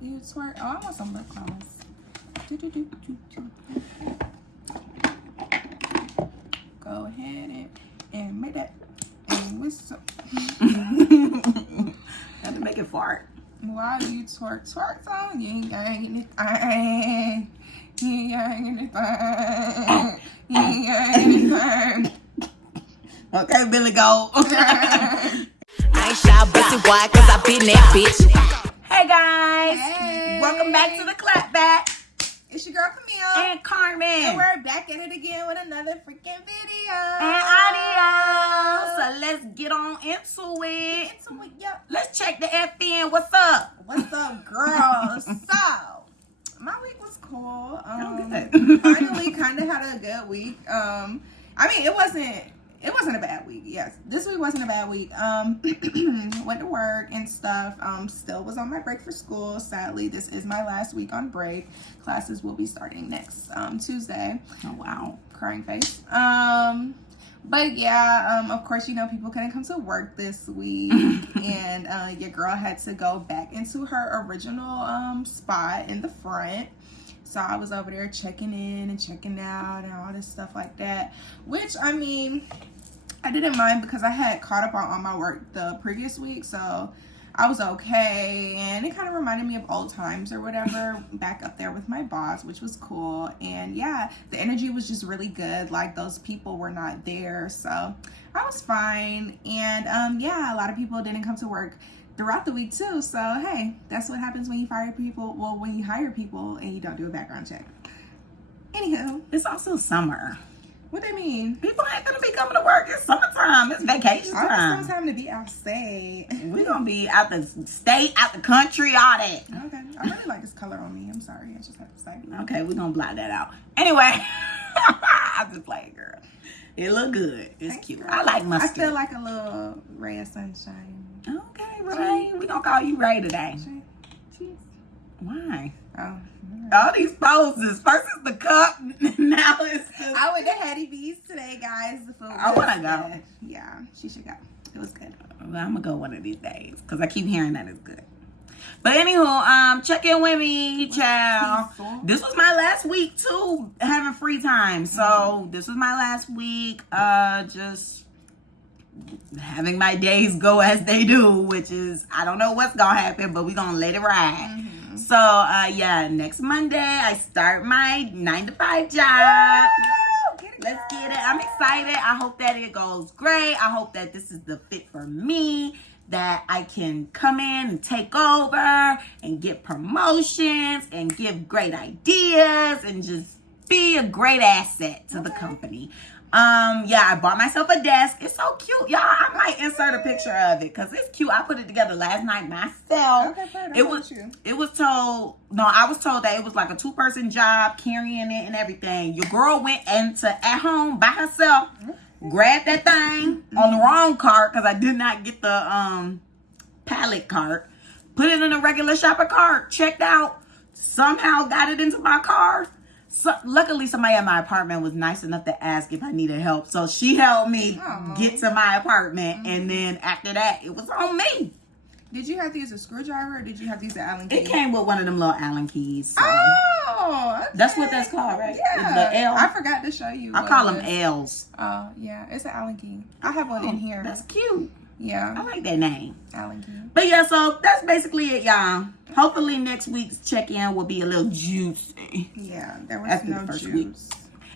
You twerk. Oh, I want some lip gloss. Go ahead and make that and whistle. Have to make it fart. Why you twerk song? You ain't got anything. You ain't got anything. You ain't got anything. Okay, Billy Gold. I ain't shy busy why, cause I been that bitch. Hey guys, Hey. welcome back to the Clapback. It's your girl Camille. And Carmen. And we're back at it again with another freaking video. And audio. So let's get on into it. Into it, yo. Let's check the FN. What's up? What's up, girls? So, my week was cool. Good. Finally kind of had a good week. I mean, it wasn't a bad week. Yes, this week wasn't a bad week. Went to work and stuff. Still was on my break for school. Sadly, this is my last week on break. Classes will be starting next Tuesday. Oh wow, crying face. But yeah, of course, you know, people couldn't come to work this week, and your girl had to go back into her original spot in the front. So I was over there checking in and checking out and all this stuff like that, which, I mean, I didn't mind because I had caught up on all my work the previous week, so I was okay, and it kind of reminded me of old times or whatever, back up there with my boss, which was cool. And yeah, the energy was just really good. Like, those people were not there, so I was fine. And yeah, a lot of people didn't come to work throughout the week too, so hey, that's what happens when you fire people. Well, when you hire people and you don't do a background check. Anywho, it's also summer. what they mean? People ain't gonna be coming to work. It's summertime. It's vacation time. It's time to be outside. We're gonna be out the state, out the country, all that. Okay, I really like this color on me. I'm sorry, I just have to say. Okay, we're gonna block that out. Anyway, I'm just playing, girl. It look good. It's Thanks, cute. girl. I like mustard. I feel like a little ray of sunshine. Okay, Ray. We gonna call you Ray today. Cheers. Why? Oh. All these poses. First is the cup. Now it's the... I went to Hattie B's today, guys. The food I was wanna go. good. Yeah, she should go. It was good. I'm gonna go one of these days because I keep hearing that it's good. But anywho, check in with me, child. This was my last week too, having free time. So this was my last week, just having my days go as they do, which is, I don't know what's gonna happen, but we're gonna let it ride. So yeah, next Monday I start my 9-to-5 job. Let's get it. I'm excited. I hope that it goes great. I hope that this is the fit for me, that I can come in and take over and get promotions and give great ideas and just be a great asset to the company. Yeah, I bought myself a desk. It's so cute, y'all. I might insert a picture of it because it's cute. I put it together last night myself. Okay, fine. I was told that it was like a 2-person job, carrying it and everything. Your girl went at home by herself, grabbed that thing on the wrong cart because I did not get the pallet cart, put it in a regular shopper cart, checked out, somehow got it into my car. So, luckily, somebody at my apartment was nice enough to ask if I needed help. So she helped me get to my apartment. And then after that, it was on me. Did you have to use a screwdriver or did you have to use an Allen key? It came with one of them little Allen keys. So. Oh, okay. That's what that's called, right? Yeah. The L. I forgot to show you. I call them L's. Oh, yeah. It's an Allen key. I have one in here. That's cute. Yeah. I like that name. Allen key. But yeah, so that's basically it, y'all. Hopefully next week's check-in will be a little juicy. Yeah, there was After no the first juice. week.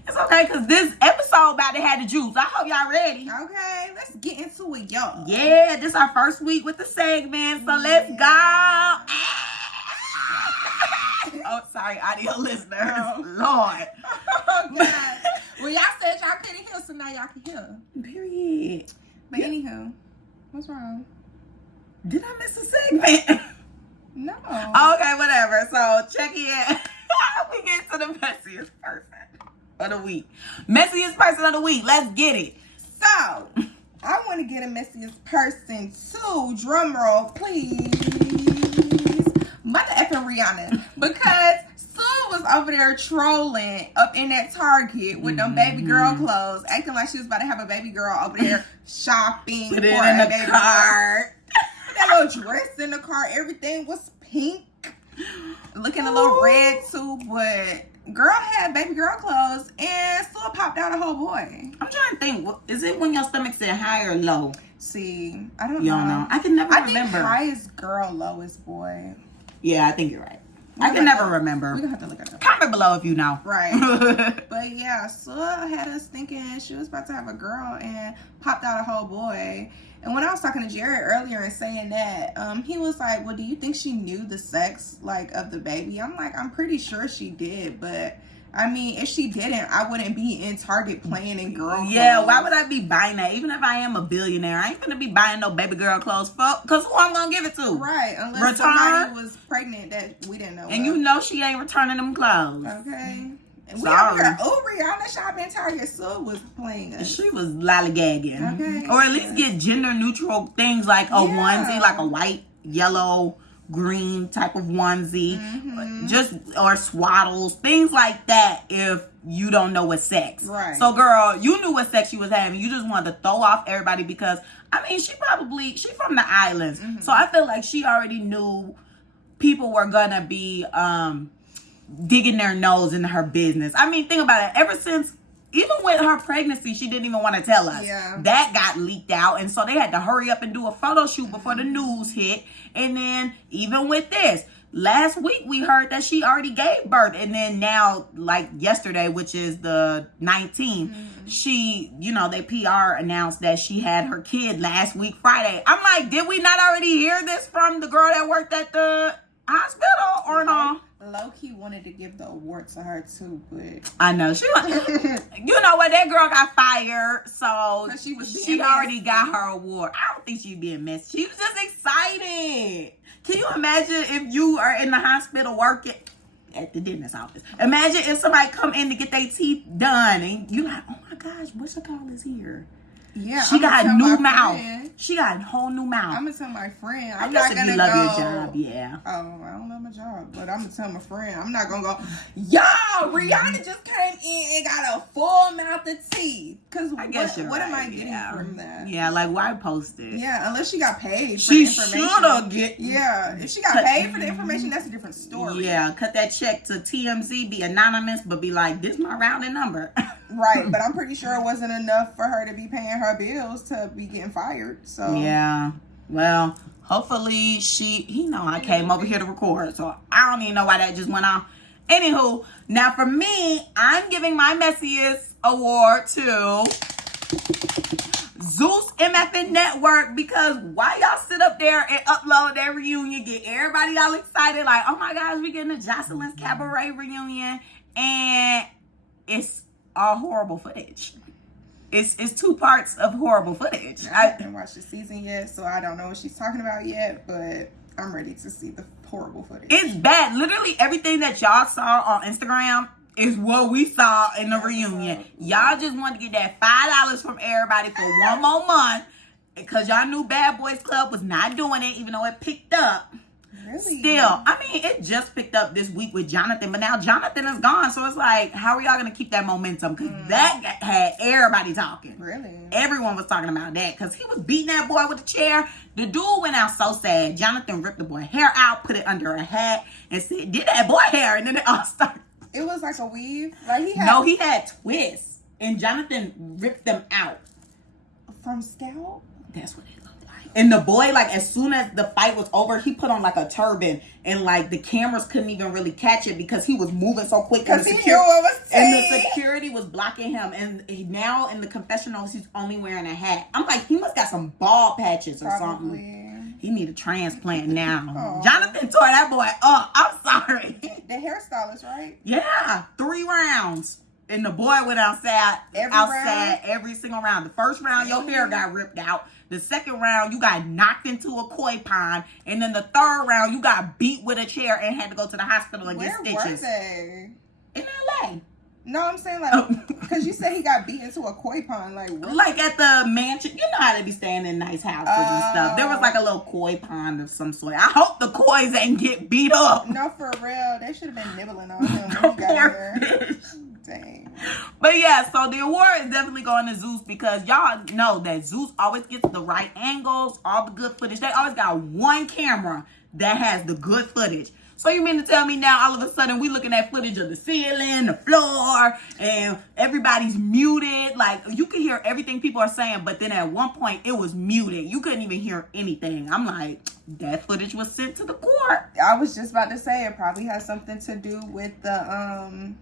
It's okay, because this episode about to have the juice. I hope y'all ready. Okay, let's get into it, y'all. Yeah, this is our first week with the segment, so let's go. Oh, sorry, audio listeners. Lord. Oh, God. Well, y'all said y'all couldn't hear, so now y'all can hear. Period. But anywho, what's wrong? Did I miss a segment? No. Okay, whatever. So check in. We get to the messiest person of the week. Messiest person of the week. Let's get it. So, I want to get a messiest person too. Drum roll, please. Mother effing Rihanna. Because Sue was over there trolling up in that Target with them baby girl clothes, acting like she was about to have a baby girl over there shopping. Put it in the cart. That little dress in the car, everything was pink. looking a little red too, but girl had baby girl clothes and still popped out a whole boy. I'm trying to think. Is it when your stomach said high or low? See, I don't know. You don't know. I can never remember. I think highest girl, lowest boy. Yeah, I think you're right. I can never remember. We're gonna have to look it up. Comment below if you know. Right. But yeah, Sue had us thinking she was about to have a girl and popped out a whole boy. And when I was talking to Jared earlier and saying that, he was like, well, do you think she knew the sex, like, of the baby? I'm like, I'm pretty sure she did, but I mean, if she didn't, I wouldn't be in Target playing in girl clothes. Yeah, why would I be buying that? Even if I am a billionaire, I ain't gonna be buying no baby girl clothes because who I'm gonna give it to? Right, unless somebody was pregnant that we didn't know. And you know she ain't returning them clothes. Okay. And we out here Rihanna shopping Target. Sue was playing us. She was lollygagging. Okay. Or at least get gender neutral things like a onesie, like a white, yellow, green type of onesie, just or swaddles, things like that. If you don't know what sex, right? So, girl, you knew what sex you was having. You just wanted to throw off everybody because I mean, she from the islands, so I feel like she already knew people were gonna be digging their nose into her business. I mean, think about it. Ever since. Even with her pregnancy, she didn't even want to tell us. Yeah. That got leaked out. And so they had to hurry up and do a photo shoot before the news hit. And then even with this, last week we heard that she already gave birth. And then now, like yesterday, which is the 19th, she, they PR announced that she had her kid last week, Friday. I'm like, did we not already hear this from the girl that worked at the hospital or no? Low-key wanted to give the award to her too, but I know she you know what, that girl got fired, so she already got her award. I don't think she'd be a mess. She was just excited. Can you imagine if you are in the hospital working at the dentist office? Imagine if somebody come in to get their teeth done and you're like, oh my gosh, what's the call is here? Yeah, she got a new mouth. She got a whole new mouth. I'm gonna tell my friend. I'm not gonna go. Your job, yeah. Oh, I don't love my job, but I'm gonna tell my friend. I'm not gonna go. Yo, Rihanna just came in and got a full mouth of teeth. Cause I guess what am I getting from that? Yeah, like why post it? Yeah, unless she got paid. She for the information. Yeah, if she got paid for the information, that's a different story. Yeah, cut that check to TMZ, be anonymous, but be like, this is my rounded number. Right, but I'm pretty sure it wasn't enough for her to be paying her bills to be getting fired. So yeah, well, hopefully I came over here to record, so I don't even know why that just went off. Anywho, now for me, I'm giving my Messiest award to Zeus MFN Network, because why y'all sit up there and upload that reunion, get everybody all excited, like, oh my gosh, we getting a Jocelyn's Cabaret reunion, and it's all horrible footage. It's 2 parts of horrible footage. I haven't watched the season yet, so I don't know what she's talking about yet, but I'm ready to see the horrible footage. It's bad. Literally everything that y'all saw on Instagram is what we saw in the reunion. Y'all just wanted to get that $5 from everybody for one more month because y'all knew Bad Boys Club was not doing it, even though it picked up. Really? Still, I mean, it just picked up this week with Jonathan, but now Jonathan is gone, so it's like, how are y'all gonna keep that momentum? Because that had everybody talking. Really? Everyone was talking about that because he was beating that boy with a chair. The dude went out so sad. Jonathan ripped the boy hair out, put it under a hat, and said, "Did that boy hair?" And then it all started. It was like a weave. Like he had twists, and Jonathan ripped them out from scalp. That's what it looked like. And the boy, like, as soon as the fight was over, he put on like a turban, and like the cameras couldn't even really catch it because he was moving so quick. Because he knew what was saying. And the security was blocking him. And now in the confessionals, he's only wearing a hat. I'm like, he must got some ball patches or something. He need a transplant now. Aww. Jonathan tore that boy up. I'm sorry. The hairstylist, right? Yeah, 3 rounds. And the boy went outside every single round. The first round, your hair got ripped out. The second round, you got knocked into a koi pond. And then the third round, you got beat with a chair and had to go to the hospital and get stitches. Where were they? In LA. No, I'm saying, like, because you said he got beat into a koi pond. Like at the mansion. You know how they be staying in nice houses and stuff. There was like a little koi pond of some sort. I hope the kois ain't get beat up. No, for real. They should have been nibbling on him when he got here. Dang. But yeah, so the award is definitely going to Zeus because y'all know that Zeus always gets the right angles, all the good footage. They always got one camera that has the good footage. So you mean to tell me now all of a sudden we looking at footage of the ceiling, the floor, and everybody's muted? Like, you can hear everything people are saying, but then at one point it was muted. You couldn't even hear anything. I'm like, that footage was sent to the court. I was just about to say it probably has something to do with the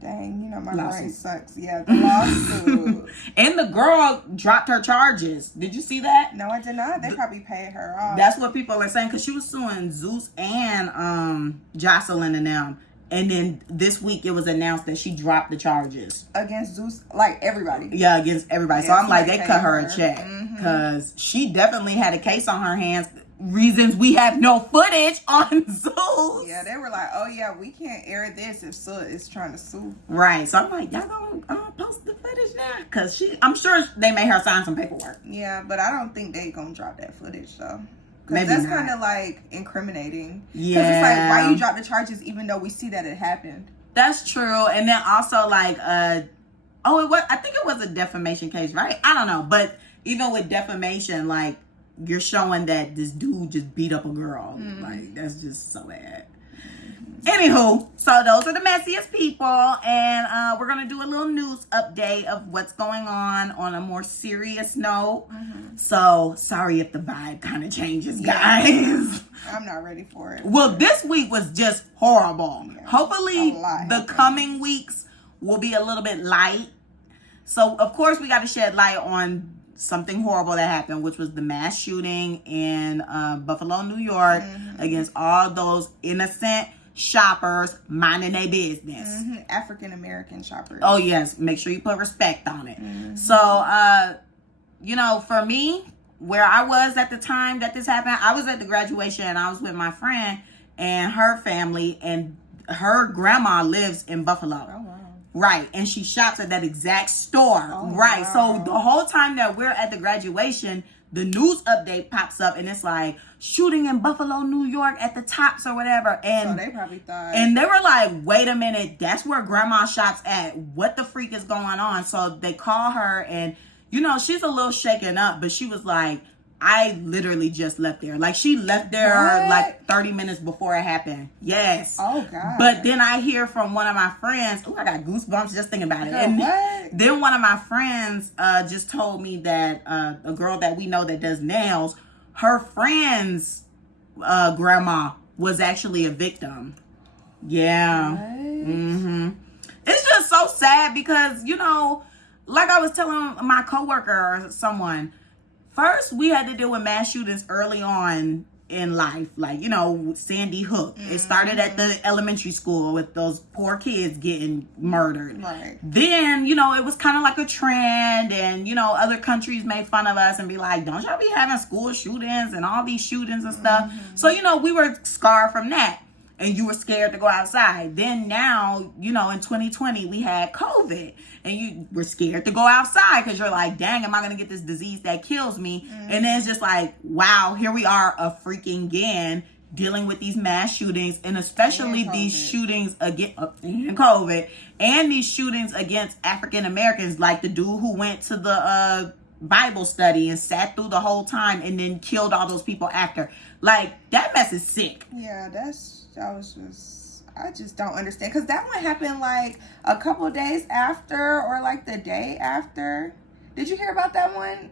dang, you know my brain sucks. Yeah, the lawsuit. And the girl dropped her charges. Did you see that? No, I did not. They probably paid her off. That's what people are saying, because she was suing Zeus and Jocelyn and them. And then this week it was announced that she dropped the charges Against Zeus, like everybody. Yeah, against everybody. Yeah, so I'm like, they cut her a check, because she definitely had a case on her hands. Reasons we have no footage on Zeus. Yeah, they were like, oh yeah, we can't air this if Sue is trying to sue. Right. So I'm like, y'all gonna post the footage now? Because I'm sure they made her sign some paperwork. Yeah, but I don't think they gonna drop that footage though. Maybe that's not. kind of like incriminating. Yeah. Because it's like, why you drop the charges even though we see that it happened? That's true. And then also like, I think it was a defamation case, right? I don't know. But even with defamation, like, you're showing that this dude just beat up a girl. Like, that's just so bad. Anywho, so those are the messiest people, and we're gonna do a little news update of what's going on a more serious note. So sorry if the vibe kind of changes, guys. I'm not ready for it. Well, this week was just horrible. Yeah, Hopefully the coming weeks will be a little bit light. So of course we got to shed light on something horrible that happened, which was the mass shooting in Buffalo, New York, against all those innocent shoppers minding their business. African American shoppers. Oh yes, make sure you put respect on it. So you know, for me, where I was at the time that this happened, I was at the graduation and I was with my friend and her family, and her grandma lives in Buffalo. Oh, wow. Right, and she shops at that exact store. Right, wow. So the whole time that we're at the graduation, the news update pops up and it's like, shooting in Buffalo, New York at the Tops or whatever. And they probably thought. And they were like, wait a minute, that's where grandma shops at. What the freak is going on? So they call her, and you know, she's a little shaken up, but she was like, I literally just left there. Like, she left there like 30 minutes before it happened. Yes. Oh, God. But then I hear from one of my friends, oh, I got goosebumps just thinking about it. And then one of my friends just told me that a girl that we know that does nails, her friend's grandma was actually a victim. Yeah. It's just so sad because, you know, like I was telling my coworker or someone, first, we had to deal with mass shootings early on in life. Like, you know, Sandy Hook. It started at the elementary school with those poor kids getting murdered. Right. Then, you know, it was kind of like a trend, and, you know, other countries made fun of us and be like, don't y'all be having school shootings and all these shootings and stuff. So, you know, we were scarred from that. And you were scared to go outside. Then now, you know, in 2020, we had COVID. And you were scared to go outside because you're like, dang, am I going to get this disease that kills me? And then it's just like, wow, here we are a freaking again dealing with these mass shootings. And especially these shootings against COVID. And these shootings against African Americans. Like the dude who went to the Bible study and sat through the whole time and then killed all those people after. Like, that mess is sick. Yeah, I just don't understand, because that one happened like a couple days after, or like the day after. Did you hear about that one?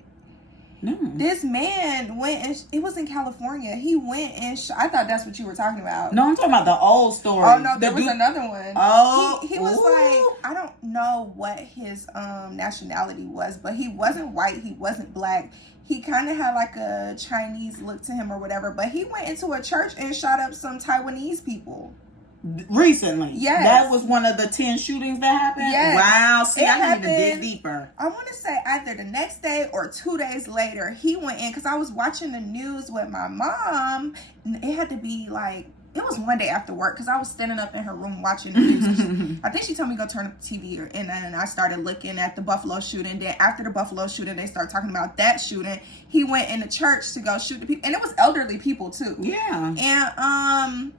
No. This man went and it was in California. He went and I thought that's what you were talking about. No, I'm talking about the old story. Oh no, there was another one. Oh, he was like, I don't know what his nationality was, but he wasn't white, he wasn't black. He kind of had like a Chinese look to him or whatever, but he went into a church and shot up some Taiwanese people. Recently? Yes. That was one of the 10 shootings that happened? Yes. Wow. See, I need to dig deeper. I want to say either the next day or 2 days later, he went in, because I was watching the news with my mom, and it had to be like, it was one day after work, because I was standing up in her room watching the news. I think she told me to go turn up the TV, and then I started looking at the Buffalo shooting. Then after the Buffalo shooting, they started talking about that shooting. He went in the church to go shoot the people, and it was elderly people too. Yeah. And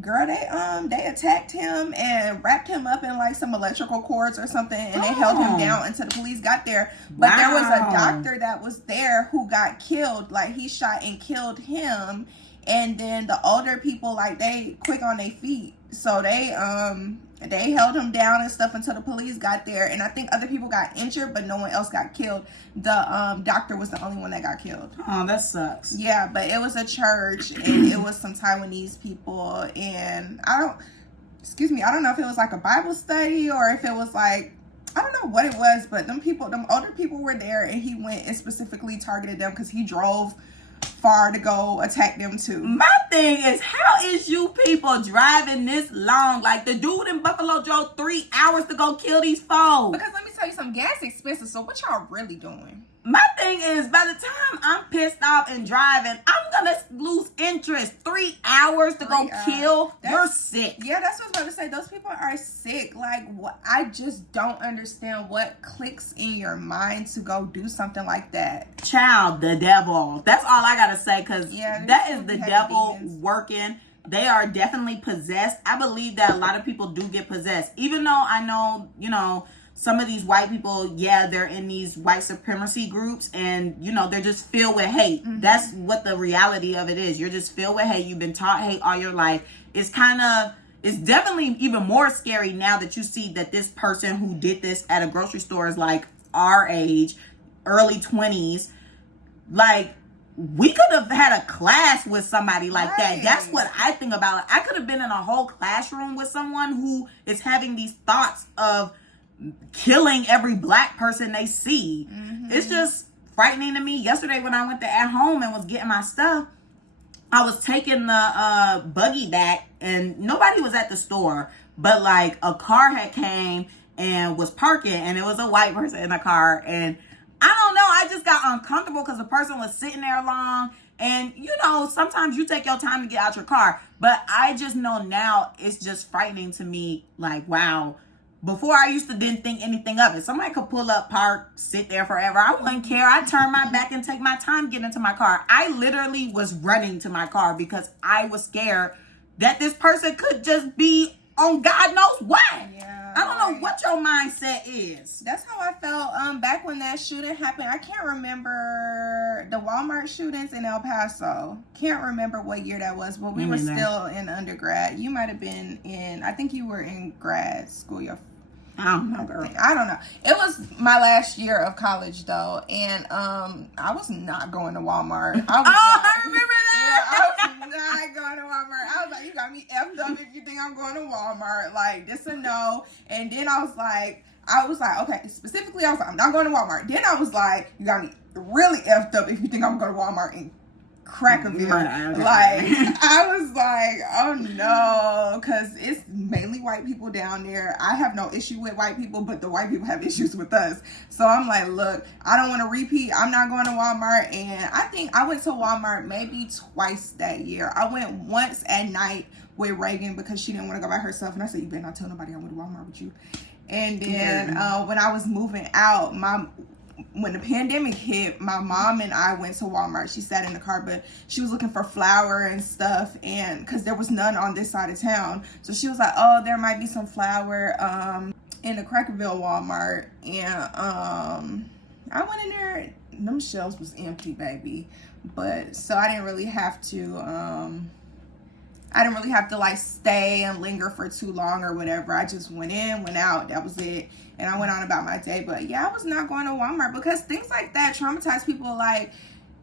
girl, they attacked him and wrapped him up in like some electrical cords or something, and they held him down until the police got there. But there was a doctor that was there who got killed. Like, he shot and killed him. And then the older people, like, they quick on their feet. So they held him down and stuff until the police got there. And I think other people got injured, but no one else got killed. The doctor was the only one that got killed. Oh, that sucks. Yeah, but it was a church, and it was some Taiwanese people. And I don't know if it was like a Bible study or if it was like, I don't know what it was, but them older people were there, and he went and specifically targeted them because he drove far to go attack them too. My thing is, how is you people driving this long? Like, the dude in Buffalo drove 3 hours to go kill these folks. Because let me tell you something, gas expensive, so what y'all really doing? My thing is, by the time I'm pissed off and driving, I'm gonna lose interest. 3 hours to go kill? You're sick. Yeah, that's what I was about to say. Those people are sick. Like, what? I just don't understand what clicks in your mind to go do something like that. Child, the devil. That's all I gotta say, because that is the devil working. They are definitely possessed. I believe that a lot of people do get possessed. Even though I know, you know, some of these white people, they're in these white supremacy groups, and, you know, they're just filled with hate. Mm-hmm. That's what the reality of it is. You're just filled with hate. You've been taught hate all your life. It's definitely even more scary now that you see that this person who did this at a grocery store is like our age, early 20s. Like, we could have had a class with somebody like that. That's what I think about it. I could have been in a whole classroom with someone who is having these thoughts of killing every black person they see. Mm-hmm. It's just frightening to me. Yesterday when I went to At Home and was getting my stuff, I was taking the buggy back, and nobody was at the store, but like a car had came and was parking, and it was a white person in the car, and I don't know, I just got uncomfortable because the person was sitting there long. And, you know, sometimes you take your time to get out your car, but I just know now it's just frightening to me. Like, wow. Before I didn't think anything of it. Somebody could pull up, park, sit there forever. I wouldn't care. I'd turn my back and take my time getting into my car. I literally was running to my car because I was scared that this person could just be on God knows what. Yeah, I don't know what your mindset is. That's how I felt back when that shooting happened. I can't remember the Walmart shootings in El Paso. Can't remember what year that was, but we were still in undergrad. You might have been I think you were in grad school. I don't know, girl. I don't know. It was my last year of college, though, and I was not going to Walmart. I remember that. Yeah, I was not going to Walmart. I was like, you got me effed up if you think I'm going to Walmart. Like, this a no. And then I was like, okay, specifically, I was like, I'm not going to Walmart. Then I was like, you got me really effed up if you think I'm going to Walmart and Crackerville. Like, I was like, oh no, because it's mainly white people down there. I have no issue with white people, but the white people have issues with us. So I'm like, look, I don't want to repeat. I'm not going to Walmart. And I think I went to Walmart maybe twice that year. I went once at night with Reagan because she didn't want to go by herself. And I said, you better not tell nobody I went to Walmart with you. And then when I was moving out, when the pandemic hit, my mom and I went to Walmart. She sat in the car, but she was looking for flour and stuff, and because there was none on this side of town. So she was like, oh, there might be some flour in the Crackerville Walmart. And I went in there, them shelves was empty, baby. But so I didn't really have to like stay and linger for too long or whatever. I just went in, went out, that was it. And I went on about my day. But yeah, I was not going to Walmart because things like that traumatize people. Like,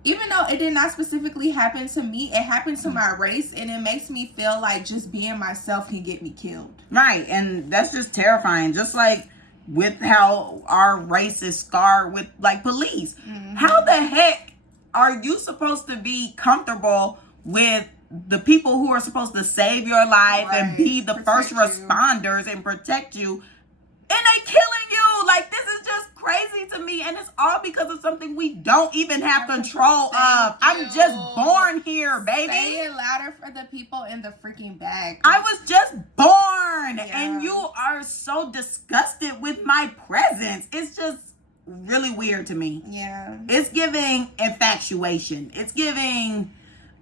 even though it did not specifically happen to me, it happened to my race, and it makes me feel like just being myself can get me killed. Right, and that's just terrifying. Just like with how our race is scarred with like police. Mm-hmm. How the heck are you supposed to be comfortable with the people who are supposed to save your life and be the first responders and protect you, and they killing you? Like, this is just crazy to me, and it's all because of something we don't even have control of. I'm just born here, baby. Say it louder for the people in the freaking back. I was just born, and you are so disgusted with my presence. It's just really weird to me. Yeah. It's giving infatuation. It's giving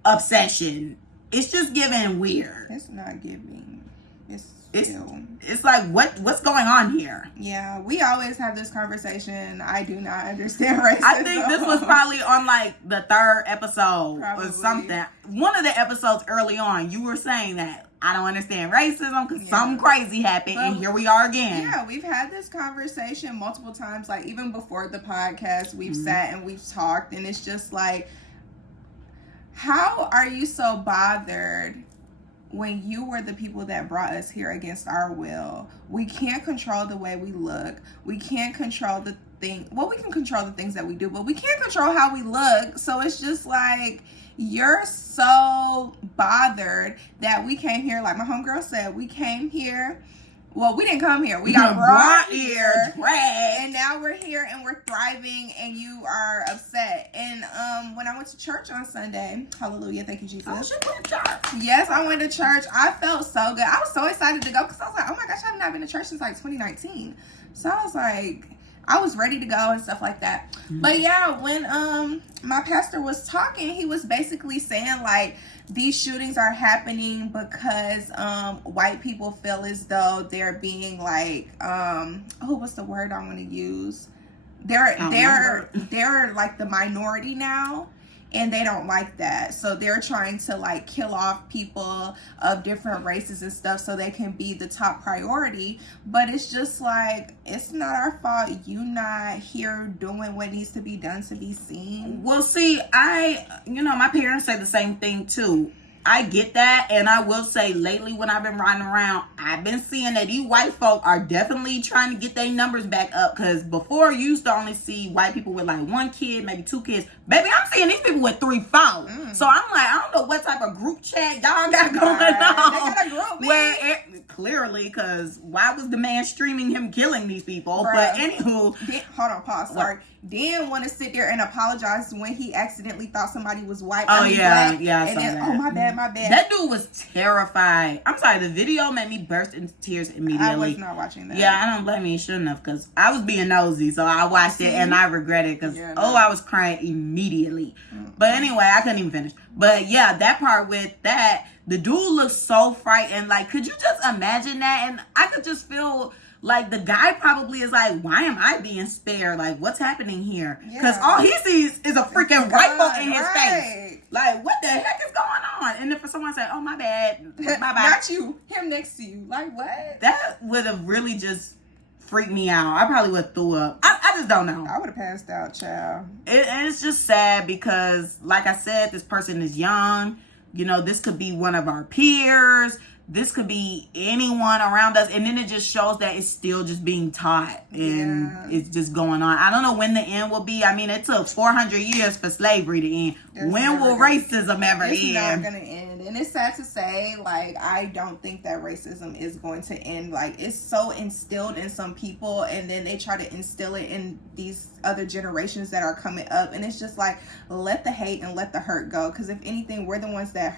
obsession. It's just giving weird. It's not giving. It's like what's going on here? Yeah, we always have this conversation. I do not understand racism. I think this was probably on like the 3rd episode Probably. or something. One of the episodes early on, you were saying that I don't understand racism because something crazy happened, and here we are again. Yeah, we've had this conversation multiple times. Like even before the podcast, we've sat and we've talked, and it's just like, how are you so bothered when you were the people that brought us here against our will? We can't control the way we look. We can't control the thing. Well, we can control the things that we do, but we can't control how we look. So it's just like, you're so bothered that we came here. Like my homegirl said, we came here. Well, we didn't come here. We got brought here. And now we're here and we're thriving, and you are upset. And when I went to church on Sunday, hallelujah, thank you, Jesus. Oh, she went to church. Yes, I went to church. I felt so good. I was so excited to go because I was like, oh my gosh, I have not been to church since like 2019. So I was like, I was ready to go and stuff like that. Mm-hmm. But yeah, when my pastor was talking, he was basically saying like, these shootings are happening because white people feel as though they're being like, what's the word I want to use? They're like the minority now, and they don't like that. So they're trying to like kill off people of different races and stuff so they can be the top priority. But it's just like, it's not our fault you not here doing what needs to be done to be seen. Well, see, my parents say the same thing too. I get that, and I will say lately when I've been riding around, I've been seeing that these white folk are definitely trying to get their numbers back up, because before you used to only see white people with like 1 kid, maybe 2 kids. Baby, I'm seeing these people with 3, 4. So I'm like, I don't know what type of group chat y'all got going on. They got a group, man. Clearly, because why was the man streaming him killing these people? Bruh. But anywho. Hold on, pause, sorry. Dan want to sit there and apologize when he accidentally thought somebody was white. Black, and then, that. Oh, my bad. That dude was terrified. I'm sorry, the video made me burst into tears immediately. I was not watching that. Yeah, I don't blame you. Shouldn't have, because I was being nosy, so I watched it and I regret it because I was crying immediately. But anyway, I couldn't even finish. But yeah, that part with that, the dude looks so frightened. Like, could you just imagine that? And I could just feel like the guy probably is like, why am I being spared? Like, what's happening here? Because all he sees is a freaking rifle in his face. Like, what the heck is going on? And then for someone to say, oh, my bad. Bye-bye. Not you. Him next to you. Like, what? That would have really just freaked me out. I probably would have threw up. I just don't know. I would have passed out, child. And it's just sad because, like I said, this person is young. You know, this could be one of our peers. This could be anyone around us. And then it just shows that it's still just being taught. And it's just going on. I don't know when the end will be. I mean, it took 400 years for slavery to end. When will racism ever end? It's never going to end. And it's sad to say, like, I don't think that racism is going to end. Like, it's so instilled in some people, and then they try to instill it in these other generations that are coming up. And it's just like, let the hate and let the hurt go. Because if anything, we're the ones that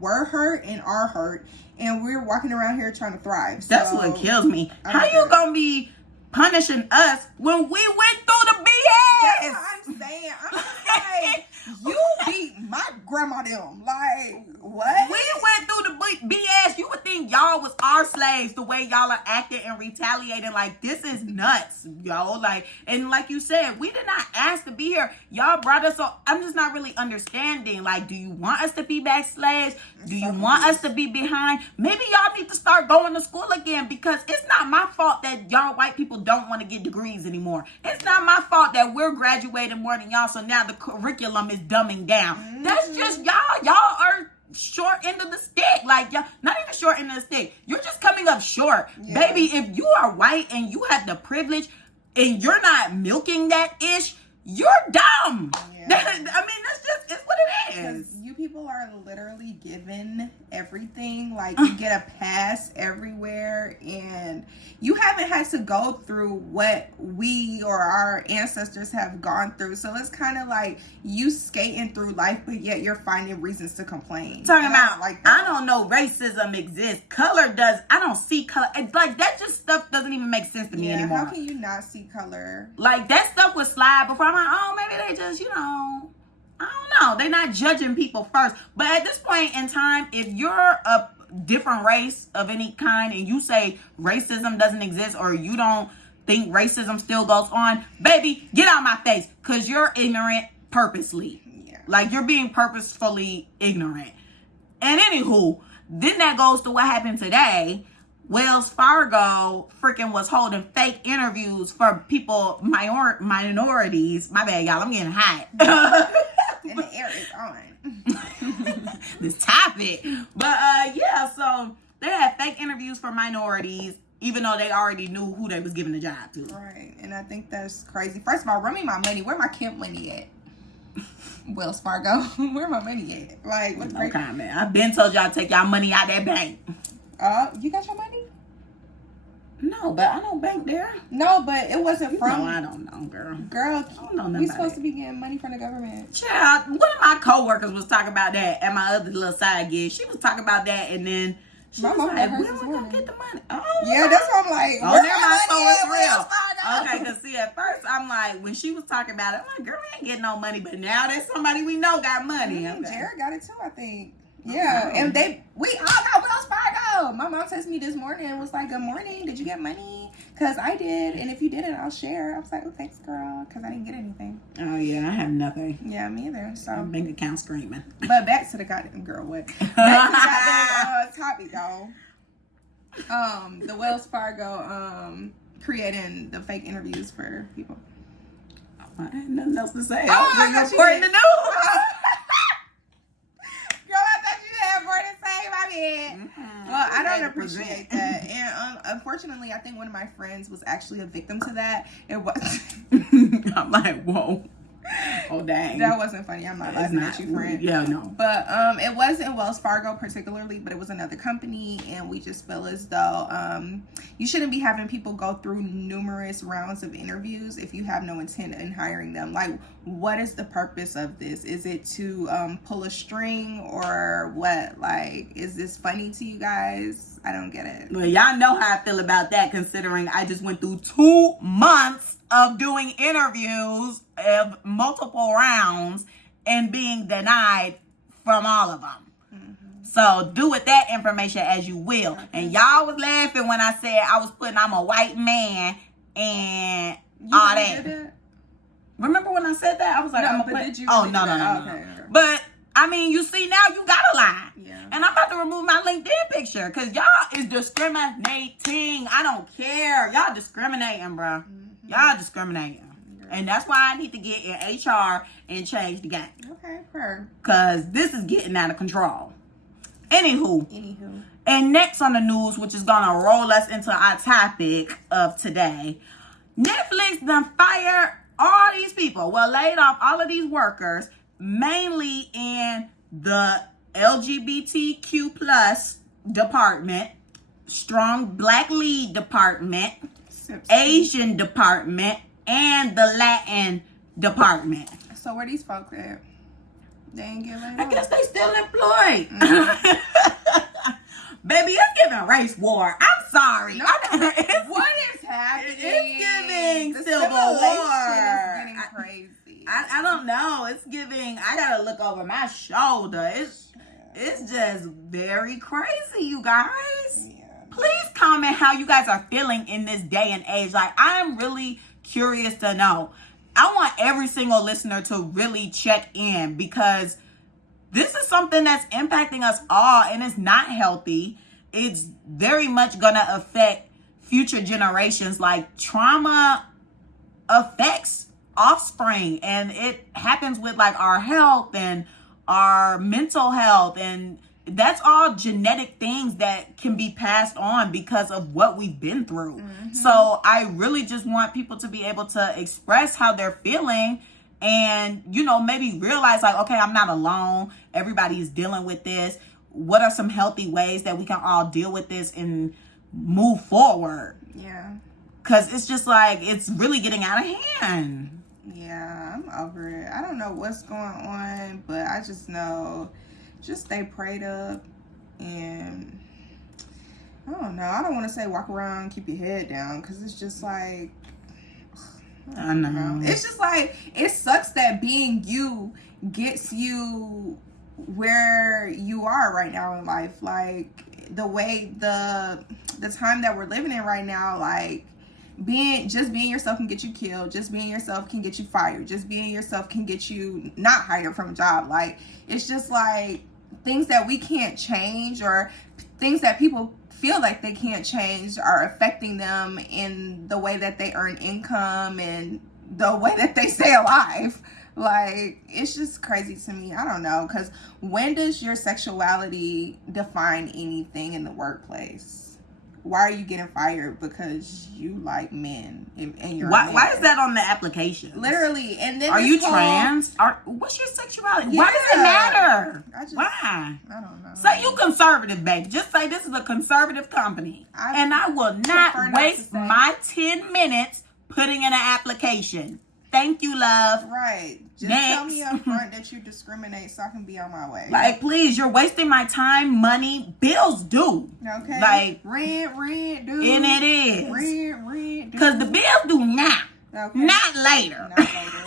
were hurt and are hurt. And we're walking around here trying to thrive. That's what kills me. How you going to be punishing us when we went through the BS? That's what I'm saying. I'm like, you beat my grandma them. Like, what? We went through the BS. You would think y'all was our slaves the way y'all are acting and retaliating. Like, this is nuts, yo. Like, and like you said, we did not ask to be here. Y'all brought us, so I'm just not really understanding. Like, do you want us to be back slaves? Do you want us to be behind? Maybe y'all need to start going to school again, because it's not my fault that y'all white people don't want to get degrees anymore. It's not my fault that we're graduating more than y'all, so now the curriculum is dumbing down. That's just y'all. Y'all are short end of the stick. Like, y'all, not even short end of the stick. You're just coming up short. Baby, if you are white and you have the privilege and you're not milking that ish, you're dumb. I mean, it's what it is. You people are literally given everything. Like, you get a pass everywhere, and you haven't had to go through what we or our ancestors have gone through. So it's kind of like you skating through life, but yet you're finding reasons to complain. Talking about, like, I don't know racism exists. Color does. I don't see color. It's like, that just stuff doesn't even make sense to me anymore. How can you not see color? Like, that stuff would slide before. I'm like, oh, maybe they just, I don't know. They're not judging people first. But at this point in time, if you're a different race of any kind and you say racism doesn't exist or you don't think racism still goes on, baby, get out my face, because you're ignorant purposely. Yeah. Like, you're being purposefully ignorant. And anywho, then that goes to what happened today. Wells Fargo freaking was holding fake interviews for people, minorities. My bad, y'all. I'm getting hot. And the air is on. This topic. But yeah, so they had fake interviews for minorities, even though they already knew who they was giving the job to. Right. And I think that's crazy. First of all, run me my money. Where my Kemp money at? Wells Fargo. Where my money at? Like, what's No comment. I've been told y'all to take y'all money out that bank. You got your money? No, but I don't bank there. No, but it wasn't from. No, I don't know, girl. Girl, I don't know nothing we about supposed it. to be getting money from the government. Child, one of my coworkers was talking about that at my other little side gig. She was talking about that, and then she My was mom like, got hers "Where this am I gonna morning." get the money?" Yeah, that's what I'm like. Oh, where never my mind. So money it's at? real. Wells Fargo? Okay, because see, at first I'm like, when she was talking about it, I'm like, girl, we ain't getting no money. But now there's somebody we know got money. Okay. Jared got it too, I think. Yeah, and we all got Wells Fargo. My mom texted me this morning and was like, "Good morning. Did you get money? Because I did, and if you didn't, I'll share." I was like, "Oh, thanks, girl," because I didn't get anything. Oh yeah, I have nothing. Yeah, me either. So, Bank account screaming. but back to the goddamn girl. What? Back to the goddamn topic, though. The Wells Fargo creating the fake interviews for people. I had nothing else to say. Oh, I I thought was you reporting did. the news. Girl, I thought you had more to say, my bad. Well, I don't appreciate that. And unfortunately, I think one of my friends was actually a victim to that. It was. I'm like, whoa. Oh, dang. That wasn't funny. I'm not laughing at you, friend. Yeah, no. But it wasn't Wells Fargo particularly, but it was another company, and we just feel as though you shouldn't be having people go through numerous rounds of interviews if you have no intent in hiring them. Like, what is the purpose of this? Is it to pull a string or what? Like, is this funny to you guys? I don't get it. Well, y'all know how I feel about that, considering I just went through 2 months of doing interviews of multiple rounds and being denied from all of them. Mm-hmm. So do with that information as you will. Okay. And y'all was laughing when I said I was putting I'm a white man and you all really that. did that. Remember when I said that? I was like, no, I'm but put... did you Oh, really no. Okay. But I mean, you see now you gotta lie. Yeah. And I'm about to remove my LinkedIn picture because y'all is discriminating. I don't care. Y'all discriminating, bro. Mm-hmm. Y'all discriminating. And that's why I need to get in HR and change the game. Okay, her. Because this is getting out of control. Anywho. And next on the news, which is going to roll us into our topic of today, Netflix done fired all these people. Well, laid off all of these workers, mainly in the LGBTQ plus department, strong black lead department, Asian department, and the Latin department. So where these folks at? They ain't get laid I off? guess they still employed. Mm-hmm. Baby, it's giving race war. I'm sorry. No, what is happening? It's giving the civil war. Is getting crazy. I don't know. It's giving. I gotta look over my shoulder. It's just very crazy, you guys. Yeah. Please comment how you guys are feeling in this day and age. Like, I'm really curious to know. I want every single listener to really check in because this is something that's impacting us all and it's not healthy. It's very much going to affect future generations. Like, trauma affects offspring and it happens with like our health and our mental health, and that's all genetic things that can be passed on because of what we've been through. Mm-hmm. So I really just want people to be able to express how they're feeling and, you know, maybe realize like, okay, I'm not alone. Everybody is dealing with this. What are some healthy ways that we can all deal with this and move forward? Yeah. Because it's just like, it's really getting out of hand. Yeah, I'm over it. I don't know what's going on, but I just know, just stay prayed up, and I don't know. I don't want to say walk around, keep your head down, because it's just like, I know. It's just like, it sucks that being you gets you where you are right now in life. Like, the way the time that we're living in right now, like, being yourself can get you killed. Just being yourself can get you fired. Just being yourself can get you not hired from a job. Like, it's just like things that we can't change, or things that people feel like they can't change, are affecting them in the way that they earn income and the way that they stay alive. Like, it's just crazy to me. I don't know, because when does your sexuality define anything in the workplace? Why are you getting fired because you like men and you're why is that on the application? Literally. And then are you trans? What's your sexuality? Yeah. Why does it matter? Why? I don't know. Say you conservative, baby. Just say this is a conservative company. And I will not waste my 10 minutes putting in an application. Thank you, love. Right. Just tell me up front that you discriminate so I can be on my way. Like, please, you're wasting my time, money, bills due. Okay. Like, rent due. And it is. Rent due. Because the bills due now. Okay. Not later. Not later.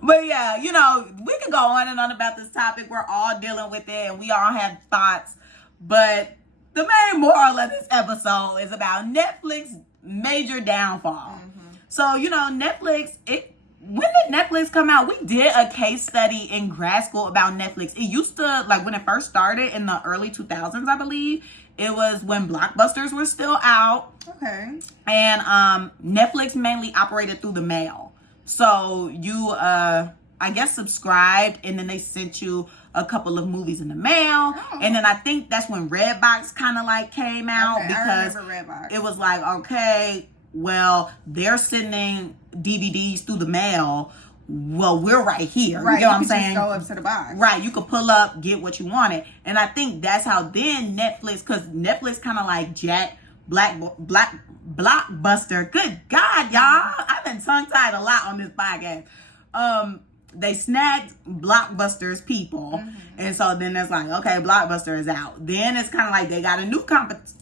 But yeah, you know, we could go on and on about this topic. We're all dealing with it and we all have thoughts. But the main moral of this episode is about Netflix's major downfall. Mm-hmm. So, you know, Netflix, when did Netflix come out? We did a case study in grad school about Netflix. It used to, like, when it first started in the early 2000s, I believe, it was when blockbusters were still out. Okay. And Netflix mainly operated through the mail. So you, I guess, subscribed, and then they sent you a couple of movies in the mail. Oh. And then I think that's when Redbox kind of like came out, because I remember Redbox. It was like, okay, well, they're sending DVDs through the mail. Well, we're right here. Right. You know what I'm saying? Just go up to the box. Right. You could pull up, get what you wanted. And I think that's how then Netflix, because Netflix kind of like Jack Blockbuster. Good God, y'all. I've been tongue-tied a lot on this podcast. They snagged Blockbuster's people. Mm-hmm. And so then it's like, okay, Blockbuster is out. Then it's kind of like they got a new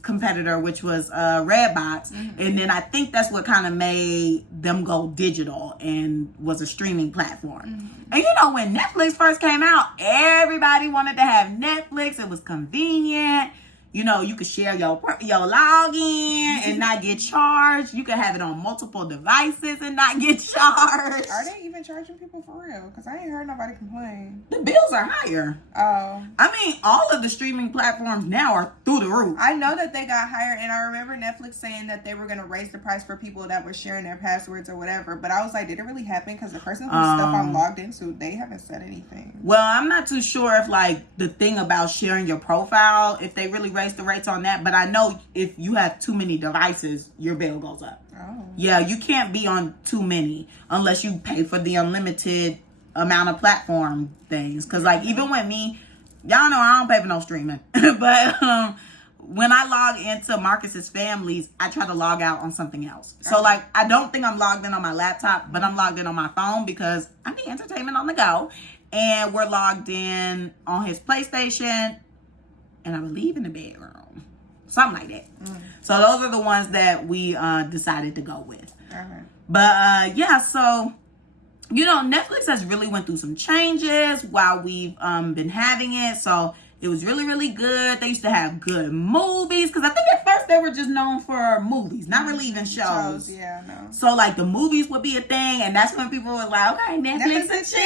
competitor, which was Redbox. Mm-hmm. And then I think that's what kind of made them go digital and was a streaming platform. Mm-hmm. And you know, when Netflix first came out, everybody wanted to have Netflix. It was convenient. You know, you could share your login and not get charged. You could have it on multiple devices and not get charged. Are they even charging people for real? Because I ain't heard nobody complain. The bills are higher. Oh. I mean, all of the streaming platforms now are through the roof. I know that they got higher, and I remember Netflix saying that they were going to raise the price for people that were sharing their passwords or whatever. But I was like, did it really happen? Because the person whose stuff I'm logged into, they haven't said anything. Well, I'm not too sure if, like, the thing about sharing your profile, if they really raise the rates on that, but I know if you have too many devices, your bill goes up. Oh. Yeah, you can't be on too many unless you pay for the unlimited amount of platform things. Because, like, even with me, y'all know I don't pay for no streaming. But when I log into Marcus's Families, I try to log out on something else. So, like, I don't think I'm logged in on my laptop, but I'm logged in on my phone because I need entertainment on the go. And we're logged in on his PlayStation and I believe in the bedroom. Something like that. Mm. So those are the ones that we decided to go with. Okay. But yeah, so, you know, Netflix has really went through some changes while we've been having it. So it was really, really good. They used to have good movies. Because I think at first they were just known for movies, not really even shows. Yeah, no. So, like, the movies would be a thing. And that's when people were like, okay, Netflix and chill.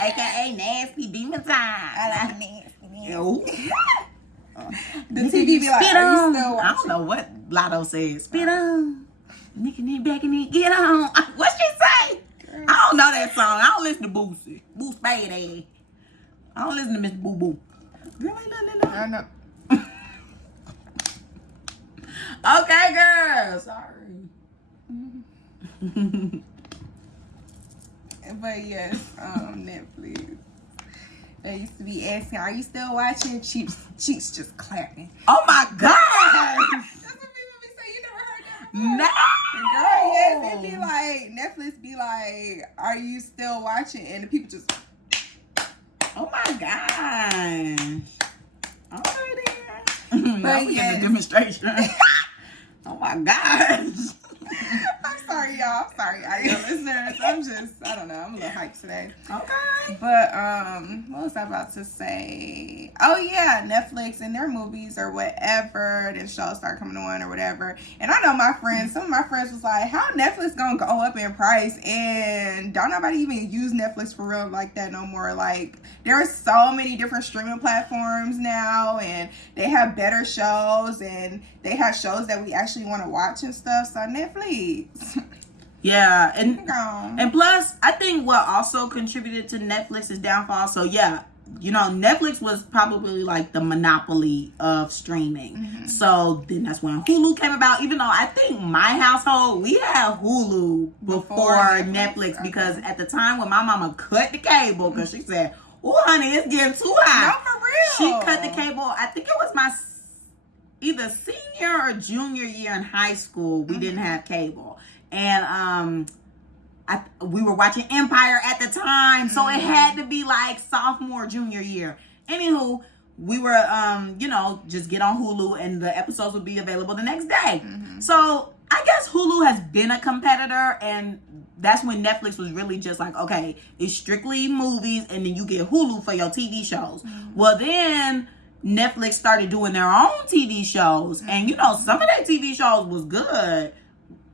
AKA Nasty Demon Time. I like Nasty. The TV be like, spit on. I don't know what Lotto says. Spit on. Nicking it, backing it, get on. What she say? I don't know that song. I don't listen to Boosie. Boo Spade. I don't listen to Mr. Boo Boo. Really? I know. Okay, girl. Sorry. But yes, Netflix. They used to be asking, are you still watching? Cheeks just clapping. Oh my God! That's what people be saying. You never heard that before? No! Girl, yes, it'd be like, Netflix be like, are you still watching? And the people just... Oh my gosh. All right then. But yes. A demonstration. Oh my my gosh. I'm sorry, y'all. I'm sorry, audio listeners. I don't know. I'm a little hyped today. Okay. But, what was I about to say? Oh, yeah, Netflix and their movies or whatever, then shows start coming on or whatever. And I know some of my friends was like, how Netflix gonna go up in price? And don't nobody even use Netflix for real like that no more. Like, there are so many different streaming platforms now, and they have better shows, and they have shows that we actually want to watch and stuff. So Netflix. Yeah, and plus, I think what also contributed to Netflix's downfall. So yeah, Netflix was probably like the monopoly of streaming. Mm-hmm. So then that's when Hulu came about. Even though I think my household, we had Hulu before Netflix, because at the time when my mama cut the cable, because she said, "Oh, honey, it's getting too high." No, for real. She cut the cable. I think it was my either senior or junior year in high school. We didn't have cable. And we were watching Empire at the time, so it had to be like sophomore, junior year. Anywho, we were, just get on Hulu, and the episodes would be available the next day. Mm-hmm. So I guess Hulu has been a competitor, and that's when Netflix was really just like, okay, it's strictly movies, and then you get Hulu for your TV shows. Mm-hmm. Well, then Netflix started doing their own TV shows, and some of their TV shows was good.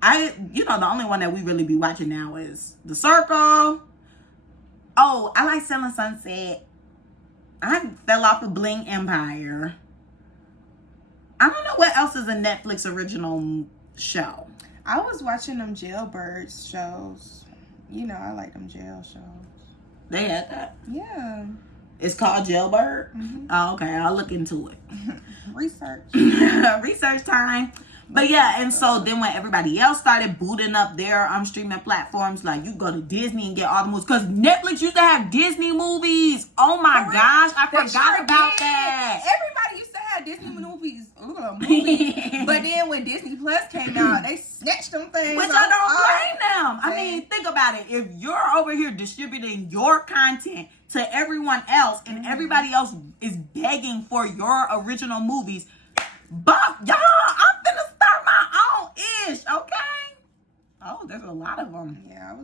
The only one that we really be watching now is The Circle. Oh, I like Selling Sunset. I fell off of Bling Empire. I don't know what else is a Netflix original show. I was watching them Jailbirds shows. I like them jail shows. They had that? Yeah. It's called Jailbird? Mm-hmm. Oh, okay. I'll look into it. Research. Research time. But yeah, and so then when everybody else started booting up their streaming platforms, like you go to Disney and get all the movies, because Netflix used to have Disney movies. Oh my gosh, I forgot about that. Everybody used to have Disney movies. But then when Disney Plus came out, they snatched them things. Which I don't blame them. I mean, think about it. If you're over here distributing your content to everyone else, and everybody else is begging for your original movies, but y'all, I'm finna start my own ish, okay? Oh, there's a lot of them. Yeah, I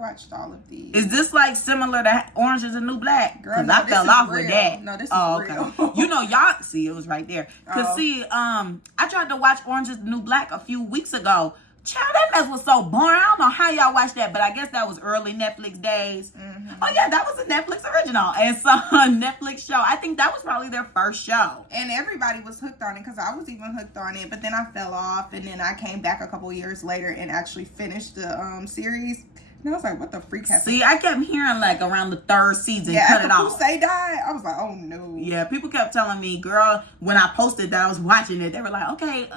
watched all of these. Is this like similar to Orange is the New Black? Girl, no, I fell off with that. No, this is real. Okay. Y'all, see, it was right there. Cause I tried to watch Orange is the New Black a few weeks ago. Child, that mess was so boring. I don't know how y'all watched that, but I guess that was early Netflix days. Mm-hmm. Oh yeah, that was a Netflix original. And so a Netflix show. I think that was probably their first show. And everybody was hooked on it, because I was even hooked on it, but then I fell off, and then I came back a couple years later and actually finished the series. And I was like, what the freak happened? See, I kept hearing like around the third season, cut it off. Say died. I was like, oh no. Yeah, people kept telling me, girl, when I posted that I was watching it, they were like, okay,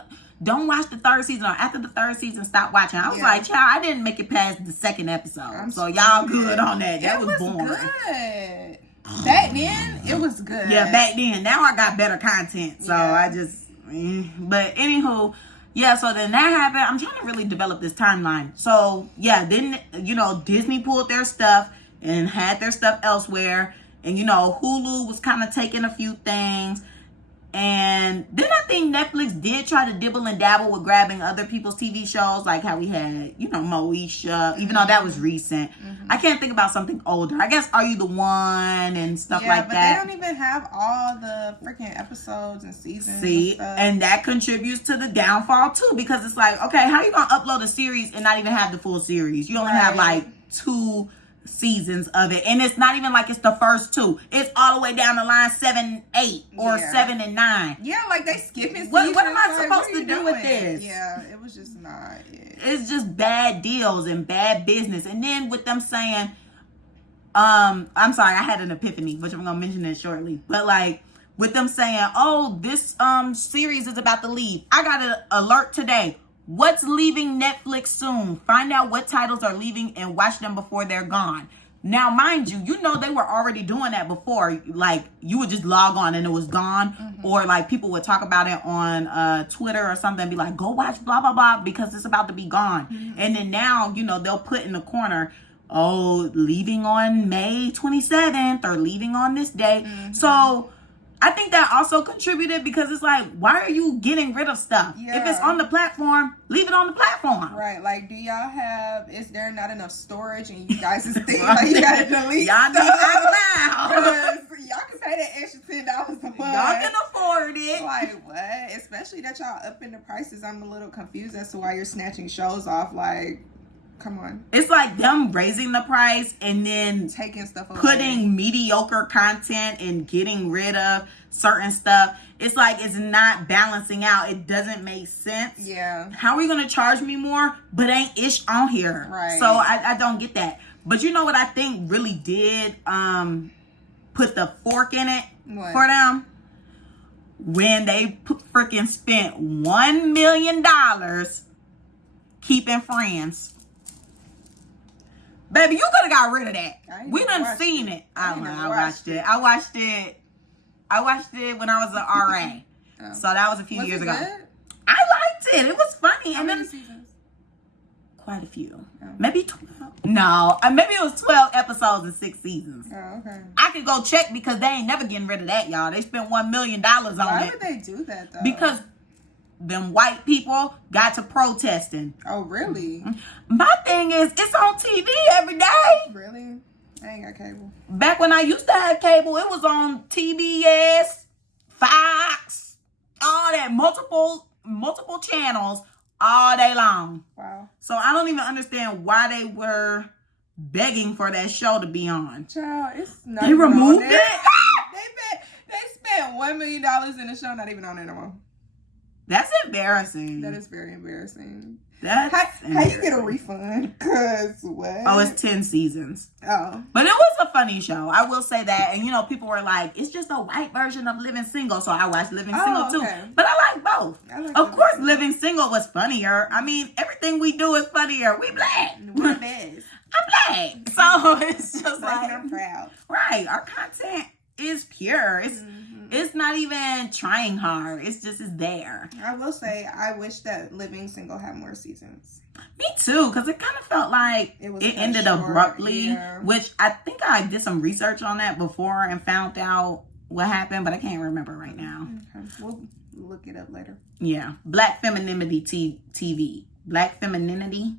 don't watch the third season, or after the third season, stop watching. I was like, child, I didn't make it past the second episode. So y'all good on that. That was boring. Good. Back then, it was good. Yeah, back then. Now I got better content. So I just, but anywho, yeah, so then that happened. I'm trying to really develop this timeline. So yeah, then, Disney pulled their stuff and had their stuff elsewhere. And, Hulu was kind of taking a few things. And then I think Netflix did try to dibble and dabble with grabbing other people's TV shows, like how we had, Moesha, even though that was recent. Mm-hmm. I can't think about something older. I guess Are You the One and stuff like that. Yeah, but they don't even have all the freaking episodes and seasons. See, and that contributes to the downfall too, because it's like, okay, how you gonna upload a series and not even have the full series? You only have like 2 seasons of it, and it's not even like it's the first 2. It's all the way down the line 7, 8, or 7 and 9. Yeah, like they skipping seasons. What am I supposed to do with this? Yeah, it was just not it. It's just bad deals and bad business. And then with them saying, I'm sorry, I had an epiphany, which I'm gonna mention it shortly. But like with them saying, oh, this series is about to leave. I got an alert today. What's leaving Netflix soon? Find out what titles are leaving and watch them before they're gone. Now, mind you, they were already doing that before. Like, you would just log on and it was gone. Mm-hmm. Or, like, people would talk about it on Twitter or something and be like, go watch blah, blah, blah, because it's about to be gone. Mm-hmm. And then now, they'll put in the corner, oh, leaving on May 27th or leaving on this day. Mm-hmm. So I think that also contributed because it's like, why are you getting rid of stuff? Yeah. If it's on the platform, leave it on the platform. Right. Like, do y'all is there not enough storage and you guys just think like you gotta delete Y'all need stuff? out Because y'all can pay that extra $10 a month. Y'all can afford it. Like, what? Especially that y'all upping the prices. I'm a little confused as to why you're snatching shows off. Like, come on. It's like them raising the price and then Taking stuff away. putting mediocre content and getting rid of certain stuff. It's like it's not balancing out. It doesn't make sense. Yeah. How are you going to charge me more, but ain't ish on here? Right. So I don't get that. But you know what I think really did put the fork in it What? for them? When they freaking spent $1 million keeping Friends. Baby, you could have got rid of that. We done seen it. I watched it. I watched it when I was an RA. Oh. So that was a few years ago. Good? I liked it. It was funny. How And many then seasons? quite a few. Oh. Maybe 12. No, maybe it was 12 episodes and 6 seasons. Oh, okay. I could go check because they ain't never getting rid of that, y'all. They spent $1 million on Why it. would they do that, though? Because them white people got to protesting. Oh, really? My thing is, it's on TV every day. Really? I ain't got cable. Back when I used to have cable, it was on TBS, Fox, all that, multiple channels all day long. Wow. So I don't even understand why they were begging for that show to be on. Child, it's not They even removed on it? there. They spent $1 million in the show, not even on it no more. That's embarrassing. That is very embarrassing. That's How you get a refund? Cause what? Oh, it's 10 seasons. Oh. But it was a funny show. I will say that. And, people were like, it's just a white version of Living Single. So I watched Living Single, too. Okay. But I like both. I like Of course, Living Single was funnier. I mean, everything we do is funnier. We black. We're the best. I'm black. So it's just Like, like, I'm proud. right. Our content is pure. It's not even trying hard. It's there. I will say, I wish that Living Single had more seasons. Me too, because it kind of felt like it ended short, abruptly, yeah. which I think I did some research on that before and found out what happened, but I can't remember right now. Okay. We'll look it up later. Yeah. Black Femininity TV. Black Femininity?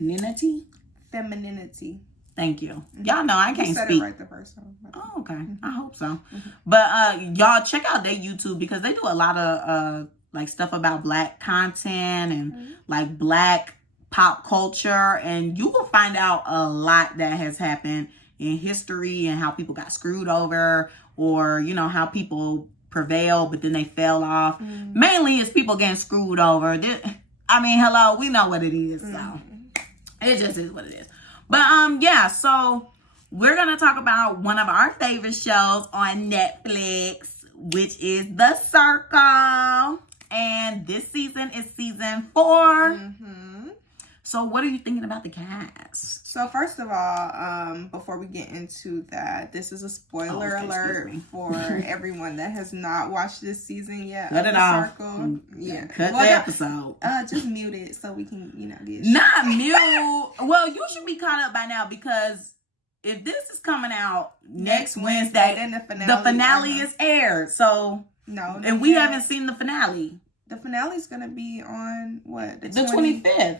Ninity? Femininity. Thank you. Y'all know I can't You said speak. it right the first time. Oh, okay. I hope so. But y'all check out their YouTube because they do a lot of like stuff about black content and like black pop culture, and you will find out a lot that has happened in history and how people got screwed over, or how people prevailed but then they fell off. Mainly it's people getting screwed over. Hello, we know what it is, so it just is what it is. But yeah, so we're gonna talk about one of our favorite shows on Netflix, which is The Circle, and this season is season 4. So what are you thinking about the cast? So first of all, before we get into that, this is a spoiler alert for everyone that has not watched this season yet. Cut it off. Circle. Yeah. Cut the episode. Just mute it so we can, get Not mute. Well, you should be caught up by now because if this is coming out next Wednesday, then the finale is aired. So and we haven't seen the finale. The finale's gonna be on what? The 25th.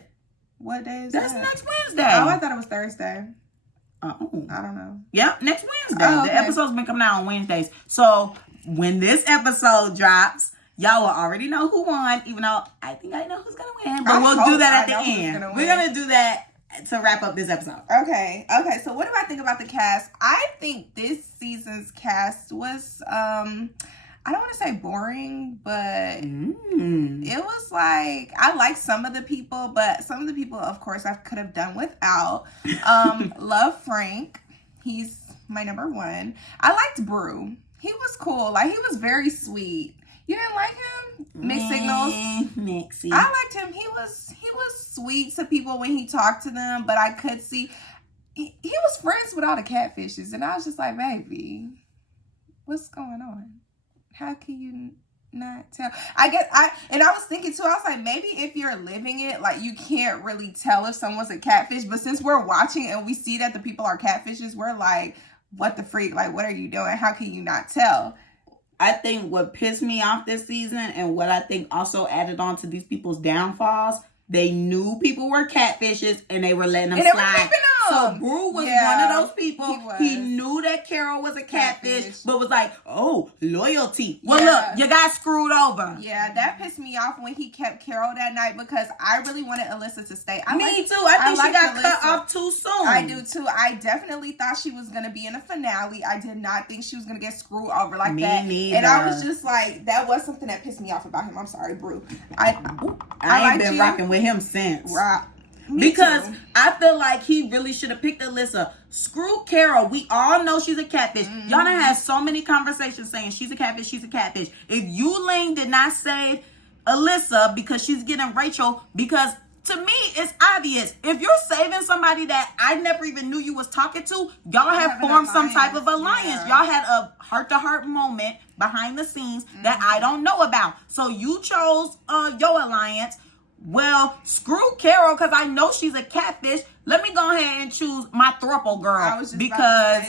What day is That's that? next Wednesday. Oh, I thought it was Thursday. Oh. I don't know. Yep, next Wednesday. Oh, okay. The episode's been coming out on Wednesdays. So when this episode drops, y'all will already know who won, even though I think I know who's going to win. But we'll do that at the end. We're going to do that to wrap up this episode. Okay. So what do I think about the cast? I think this season's cast was, I don't want to say boring, but it was like, I like some of the people, but some of the people, of course, I could have done without. Love Frank. He's my number 1. I liked Brew. He was cool. Like, he was very sweet. You didn't like him? Mixed Signals? Mixy. I liked him. He was sweet to people when he talked to them, but I could see he was friends with all the catfishes, and I was just like, baby, what's going on? How can you not tell? I was thinking too, I was like, maybe if you're living it, like, you can't really tell if someone's a catfish, but since we're watching and we see that the people are catfishes, we're like, what the freak? Like, what are you doing? How can you not tell? I think what pissed me off this season and what I think also added on to these people's downfalls, they knew people were catfishes and they were letting them slide. So Brew was one of those people. He knew that Carol was a catfish, but was like, oh, loyalty. Well, look, you got screwed over. Yeah, that pissed me off when he kept Carol that night because I really wanted Alyssa to stay. Me too. I think she got cut off too soon. I do too. I definitely thought she was going to be in a finale. I did not think she was going to get screwed over like that. Neither. And I was just like, that was something that pissed me off about him. I'm sorry, Brew. I ain't been rocking with him since. Right. Because I feel like he really should have picked Alyssa. Screw Carol. We all know she's a catfish. Y'all done had so many conversations saying she's a catfish, she's a catfish. If Yuling did not save Alyssa because she's getting Rachel, because to me, it's obvious. If you're saving somebody that I never even knew you was talking to, y'all have formed some type of alliance. Yeah. Y'all had a heart-to-heart moment behind the scenes that I don't know about. So you chose your alliance. Well, screw Carol because I know she's a catfish. Let me go ahead and choose my throuple girl because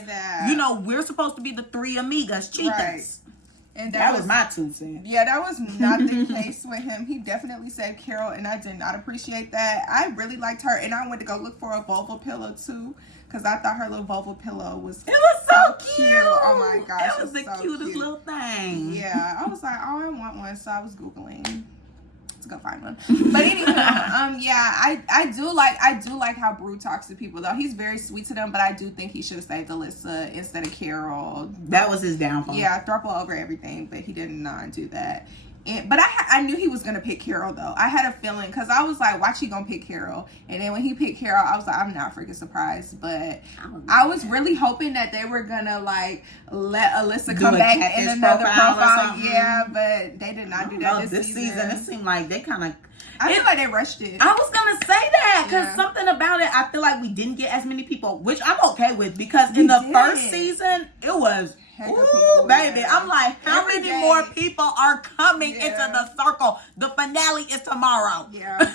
you know we're supposed to be the three amigas, cheetahs. Right. And that was my 2 cents. Yeah, that was not the case with him. He definitely said Carol, and I did not appreciate that. I really liked her, and I went to go look for a vulva pillow too because I thought her little vulva pillow was. It was so cute. Oh my gosh, it was the cutest little thing. Yeah, I was like, oh, I want one, so I was Googling to go find one. But anyway, yeah, I do like how Brew talks to people though. He's very sweet to them, but I do think he should have saved Alyssa instead of Carol. That was his downfall. Yeah, throuple over everything, but he did not do that. But I knew he was gonna pick Carol though. I had a feeling because I was like, "Watch, he gonna pick Carol." And then when he picked Carol, I was like, "I'm not freaking surprised." But I was really hoping that they were gonna like let Alyssa come back in another profile. Yeah, but they did not do that this season. It seemed like they kind of. I feel like they rushed it. I was gonna say that because something about it, I feel like we didn't get as many people, which I'm okay with because in the first season it was. Ooh, baby. Yeah. I'm like, how many more people are coming into the circle? The finale is tomorrow. Yeah.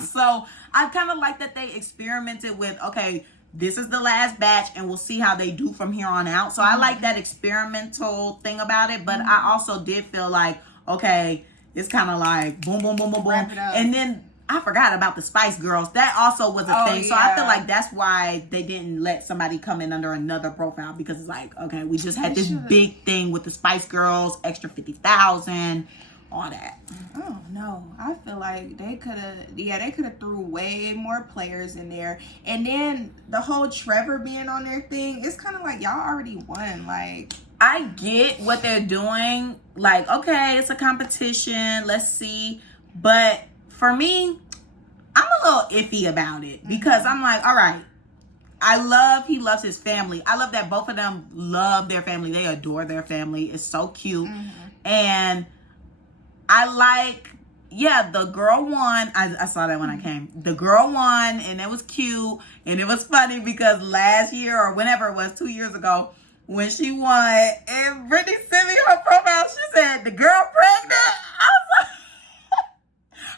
So I kind of like that they experimented with, okay, this is the last batch and we'll see how they do from here on out. So I like that experimental thing about it. But I also did feel like, okay, it's kind of like boom, boom, boom, boom, boom. And then I forgot about the Spice Girls. That also was a thing. So I feel like that's why they didn't let somebody come in under another profile because it's like, okay, we just had this big thing with the Spice Girls, extra 50,000, all that. Oh no, I feel like they could have threw way more players in there. And then the whole Trevor being on their thing, it's kind of like y'all already won. Like I get what they're doing. Like, okay, it's a competition. Let's see, but. For me, I'm a little iffy about it because I'm like, all right, he loves his family. I love that both of them love their family. They adore their family. It's so cute. And I like, the girl won. I saw that when I came. The girl won and it was cute. And it was funny because last year or whenever it was, 2 years ago, when she won and Brittany sent me her profile, she said, the girl pregnant.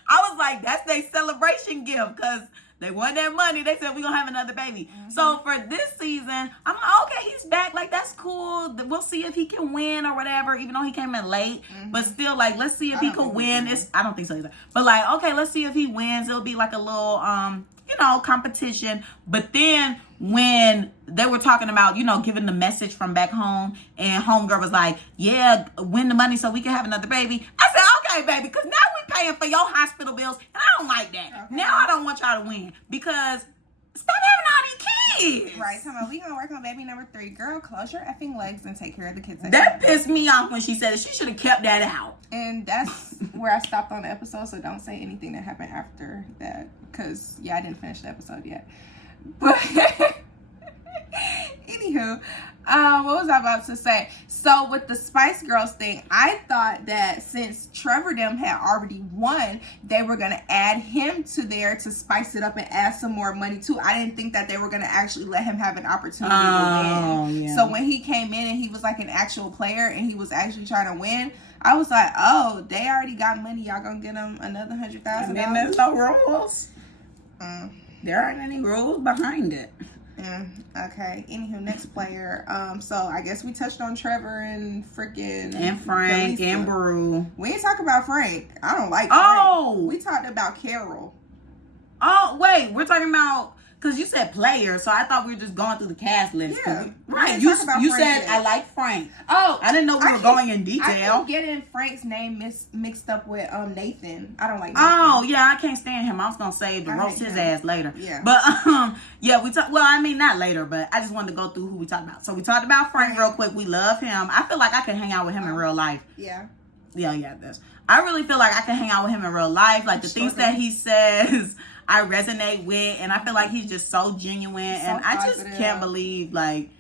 I was like, that's their celebration gift because they won their money. They said, we're going to have another baby. So for this season, I'm like, okay, he's back. Like, that's cool. We'll see if he can win or whatever, even though he came in late. But still, like, let's see if he can win. I don't think so either. But, like, okay, let's see if he wins. It'll be like a little, competition. But then when they were talking about, giving the message from back home and homegirl was like, yeah, win the money so we can have another baby. I said, okay, baby, because now we paying for your hospital bills and I don't like that. Okay. Now I don't want y'all to win because stop having all these kids. Right, we gonna work on baby number 3. Girl, close your effing legs and take care of the kids. That pissed me off when she said it. She should have kept that out. And that's where I stopped on the episode, so don't say anything that happened after that because, I didn't finish the episode yet. But anywho, what was I about to say? So with the Spice Girls thing, I thought that since Trevor them had already won, they were going to add him to there to spice it up and add some more money too. I didn't think that they were going to actually let him have an opportunity to win. Yeah. So when he came in and he was like an actual player and he was actually trying to win, I was like, oh, they already got money. Y'all going to get him another $100,000? And then there's no rules. There aren't any rules behind it. Okay. Anywho, next player. So I guess we touched on Trevor and freaking and Frank Delisa. and Brew. We ain't talk about Frank. I don't like Oh, Frank. We talked about Carol. Oh, wait, we're talking about, because you said players, so I thought we were just going through the cast list. Yeah. Right, you said I like Frank. Oh, I didn't know we were going in detail. I keep getting Frank's name mixed up with Nathan. I don't like Nathan. Oh, yeah, I can't stand him. I was going to say to roast his ass later. Yeah. But, yeah, not later, but I just wanted to go through who we talked about. So we talked about Frank real quick. We love him. I feel like I can hang out with him in real life. Yeah. Yeah, this. I really feel like I can hang out with him in real life. Like, the things that he says, I resonate with, and I feel like he's just so genuine, and I just can't believe, like,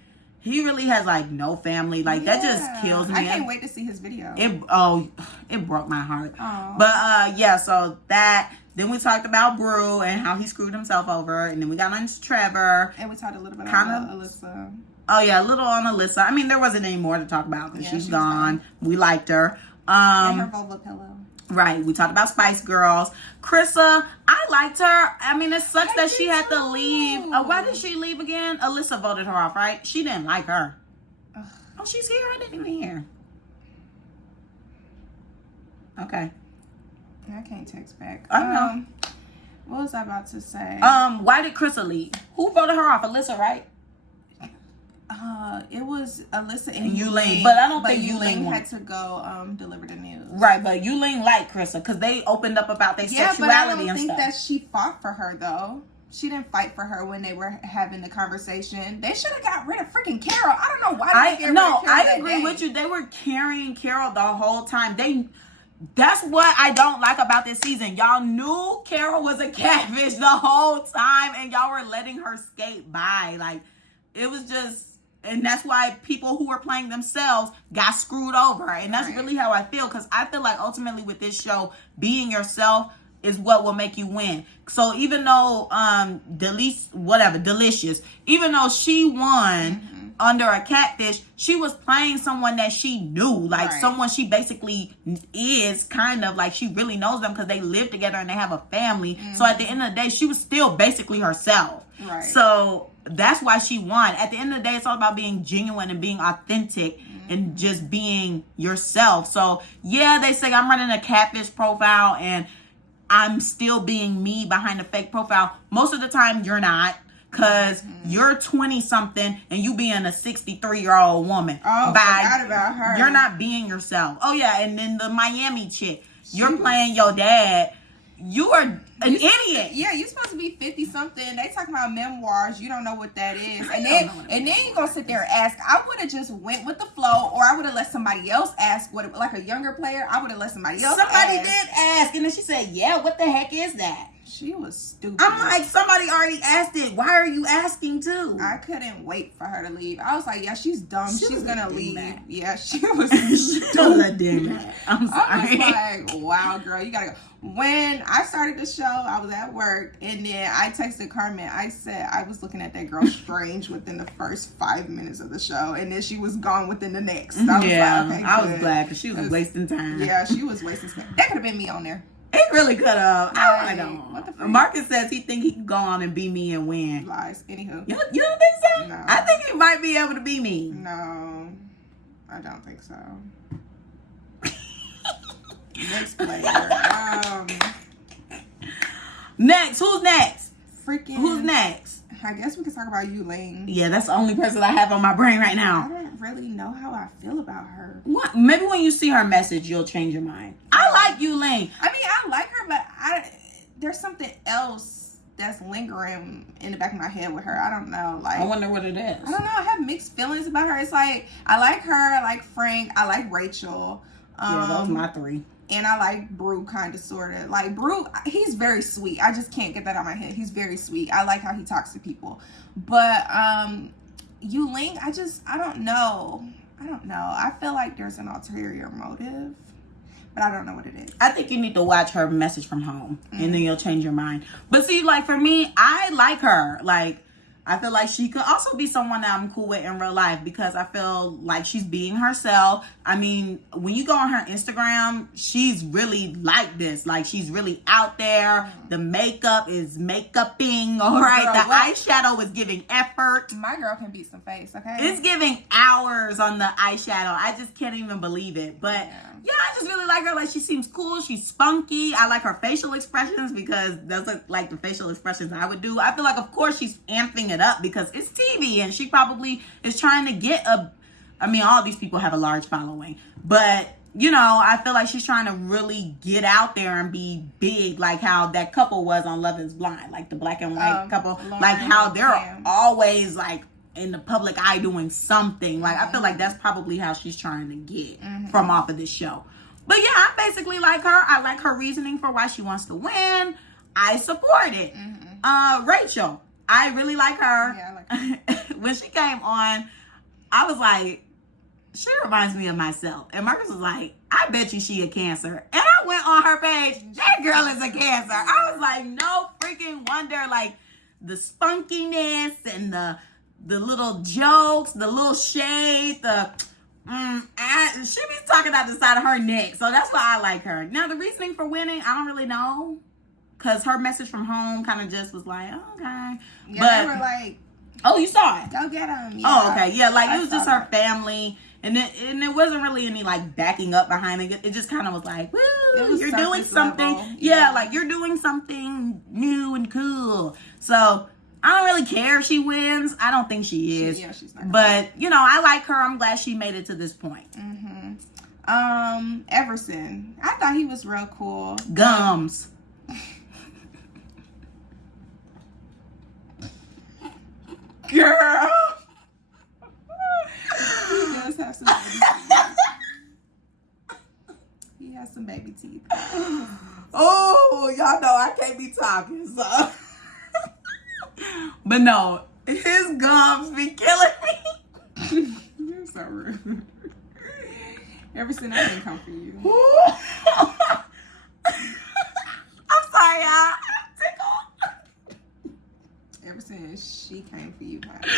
he really has, like, no family. Like, that just kills me. I can't wait to see his video. It broke my heart. But, yeah, so that, then we talked about Brew and how he screwed himself over, and then we got on to Trevor. And we talked a little bit about Alyssa. Oh, yeah, a little on Alyssa. I mean, there wasn't any more to talk about, because she's gone. We liked her. And her vulva pillow. Right, we talked about Spice Girls. Krissa, I liked her. I mean, it sucks that she had to leave. Why did she leave again? Alyssa voted her off, right? She didn't like her. Ugh. Oh, she's here? I didn't even hear. Okay. I can't text back. I know. What was I about to say? Why did Krissa leave? Who voted her off? Alyssa, right? It was Alyssa and Yuling, but I don't think Yuling had to go deliver the news. Right, but Yuling liked Krissa because they opened up about their sexuality and stuff. Yeah, but I don't think that she fought for her though. She didn't fight for her when they were having the conversation. They should have got rid of freaking Carol. I don't know why they get rid of Carol. I agree with you. They were carrying Carol the whole time. That's what I don't like about this season. Y'all knew Carol was a catfish the whole time, and y'all were letting her skate by. Like, it was just... And that's why people who were playing themselves got screwed over. And that's really how I feel. Because I feel like ultimately with this show, being yourself is what will make you win. So even though Delicious, even though she won under a catfish, she was playing someone that she knew. Like someone she basically is kind of like she really knows them because they live together and they have a family. So at the end of the day, she was still basically herself. Right. So that's why she won. At the end of the day, it's all about being genuine and being authentic and just being yourself. So yeah, they say I'm running a catfish profile and I'm still being me behind a fake profile. Most of the time you're not, because you're 20 something and you being a 63-year-old woman. Oh, forgot about her. You're not being yourself. Oh yeah, and then the Miami chick, you're playing your dad. You are an idiot. Yeah, you're supposed to be 50 something. They talking about memoirs. You don't know what that is. And then you gonna sit there and ask. I would have just went with the flow, or I would have let somebody else ask. Like a younger player, I would have let somebody else ask. Somebody did ask, and then she said, yeah, what the heck is that? She was stupid. I'm like, somebody already asked it. Why are you asking too? I couldn't wait for her to leave. I was like, yeah, she's dumb. She's gonna leave. Yeah, she was stupid. I'm sorry. I was like, wow, girl, you gotta go. When I started the show, I was at work, and then I texted Carmen. I said I was looking at that girl strange within the first 5 minutes of the show, and then she was gone within the next. I was like, okay, I was glad because she was wasting time. Yeah, she was wasting time. That could have been me on there. It really could have. I don't. What the fuck? Marcus says he think he can go on and be me and win. Lies. Anywho. You don't think so? No. I think he might be able to be me. No, I don't think so. Next player. Next. Who's next? Who's next? I guess we could talk about Yuling. Yeah, that's the only person I have on my brain right I now. don't really know how I feel about her. What? Maybe when you see her message, you'll change your mind. I like Yuling. I mean, I like her, but there's something else that's lingering in the back of my head with her. I don't know. Like, I wonder what it is. I don't know. I have mixed feelings about her. It's like, I like her. I like Frank. I like Rachel. Yeah, those are my three. And I like Brew, kind of, sort of. Like, Brew, he's very sweet. I just can't get that out of my head. He's very sweet. I like how he talks to people. But, Yuling, I don't know. I feel like there's an ulterior motive. But I don't know what it is. I think you need to watch her message from home. And then you'll change your mind. But see, like, for me, I like her. Like, I feel like she could also be someone that I'm cool with in real life because I feel like she's being herself. I mean, when you go on her Instagram, she's really like this. Like, she's really out there. The makeup is makeuping, all right? Girl, the what? eyeshadow is giving effort. My girl can beat some face, okay? It's giving hours on the eyeshadow. I just can't even believe it. But yeah, I just really like her. Like, she seems cool. She's spunky. I like her facial expressions because those are like the facial expressions I would do. I feel like, of course, she's amping it up because it's TV and she probably is trying to get all these people have a large following. But, you know, I feel like she's trying to really get out there and be big, like how that couple was on Love is Blind, like the black and white couple. Lauren Like how they're Cam. always like in the public eye doing something. Like, I feel like that's probably how she's trying to get from off of this show. But yeah, I basically like her. I like her reasoning for why she wants to win. I support it. Rachel, I really like her. Yeah, I like her. When she came on, I was like, she reminds me of myself. And Marcus was like, I bet you she a Cancer. And I went on her page, that girl is a Cancer. I was like, no freaking wonder. Like, the spunkiness and the little jokes, the little shade, she be talking out the side of her neck. So that's why I like her. Now, the reasoning for winning, I don't really know. Because her message from home kind of just was like, oh, okay. Yeah, but they were like, oh, you saw it? go get him. Yeah. Oh, okay. Yeah, like, I it was saw just her that. family. And it wasn't really any, like, backing up behind it. It just kind of was like, woo, was you're doing surface something. level. Yeah, Yeah. like, you're doing something new and cool. So, I don't really care if she wins. I don't think she is. She's not. But, you know, I like her. I'm glad she made it to this point. Everson. I thought he was real cool. Gums. Girl. He does have some baby teeth. He has some baby teeth. Oh, y'all know I can't be talking, so. But no, his gums be killing me. You're so rude. Everson, I didn't come for you. I'm sorry, y'all. I'm tickled. Everson, she came for you, honey.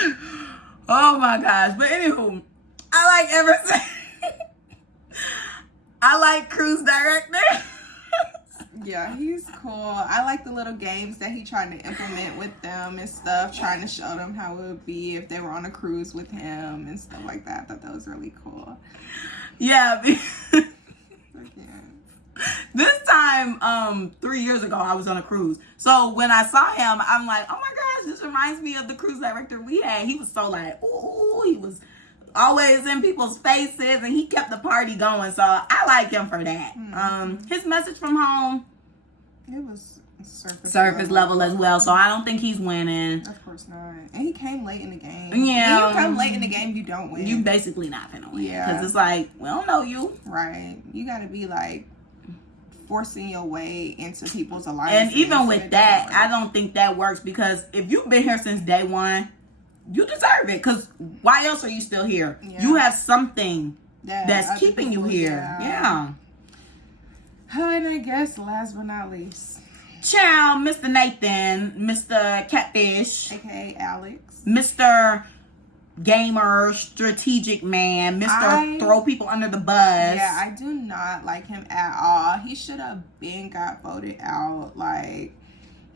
Oh my gosh. But anywho, I like Everson. I like Cruise Director. Yeah, he's cool. I like the little games that he tried to implement with them and stuff, trying to show them how it would be if they were on a cruise with him and stuff like that. I thought that was really cool. Yeah. Like, yeah. This time, 3 years ago, I was on a cruise. So when I saw him, I'm like, oh my gosh, this reminds me of the cruise director we had. He was so like, ooh, he was always in people's faces and he kept the party going. So I like him for that. His message from home, It was surface level as well. So I don't think he's winning. Of course not. And he came late in the game. Yeah. When you come late in the game, you don't win. You basically not gonna win. Yeah. Because it's like, we don't know you. Right. You got to be like forcing your way into people's alliances. And even with It that, doesn't work. I don't think that works because if you've been here since day one, you deserve it. Because why else are you still here? Yeah. You have something Yeah, that's other keeping you people, here. Yeah. And I guess last but not least, Ciao, Mr. Nathan, Mr. Catfish, aka Alex. Mr. Gamer, Strategic Man, Mr. Throw People Under the Bus. Yeah, I do not like him at all. He should have been got voted out. Like,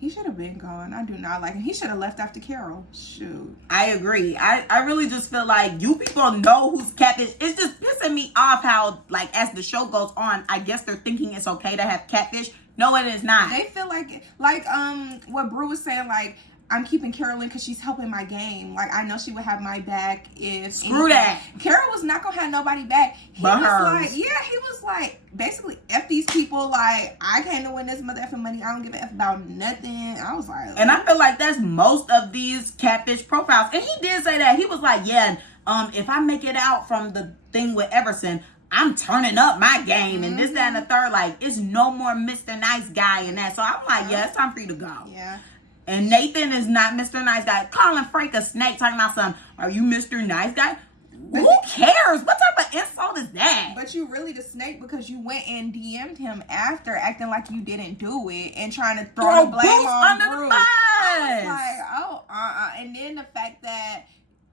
he should have been gone. I do not like him. He should have left after Carol. Shoot. I agree. I really just feel like you people know who's catfish. It's just pissing me off how, like, as the show goes on, I guess they're thinking it's okay to have catfish. No, it is not. They feel like what Brew was saying, like, I'm keeping Carolyn because she's helping my game. Like, I know she would have my back if... Screw that. Carol was not going to have nobody back. He But was hers. he was like, basically, F these people. Like, I came to win this mother effing money. I don't give a F about nothing. I was like... And I feel like that's most of these catfish profiles. And he did say that. He was like, yeah, if I make it out from the thing with Everson, I'm turning up my game and this, that, and the third. Like, it's no more Mr. Nice Guy and that. So I'm like, yeah, it's time for you to go. Yeah. And Nathan is not Mr. Nice Guy. Calling Frank a snake, talking about something. Are you Mr. Nice Guy? Who cares? What type of insult is that? But you really the snake because you went and DM'd him after acting like you didn't do it and trying to throw the blame Bruce on under Bruce. the bus. I was like, oh, and then the fact that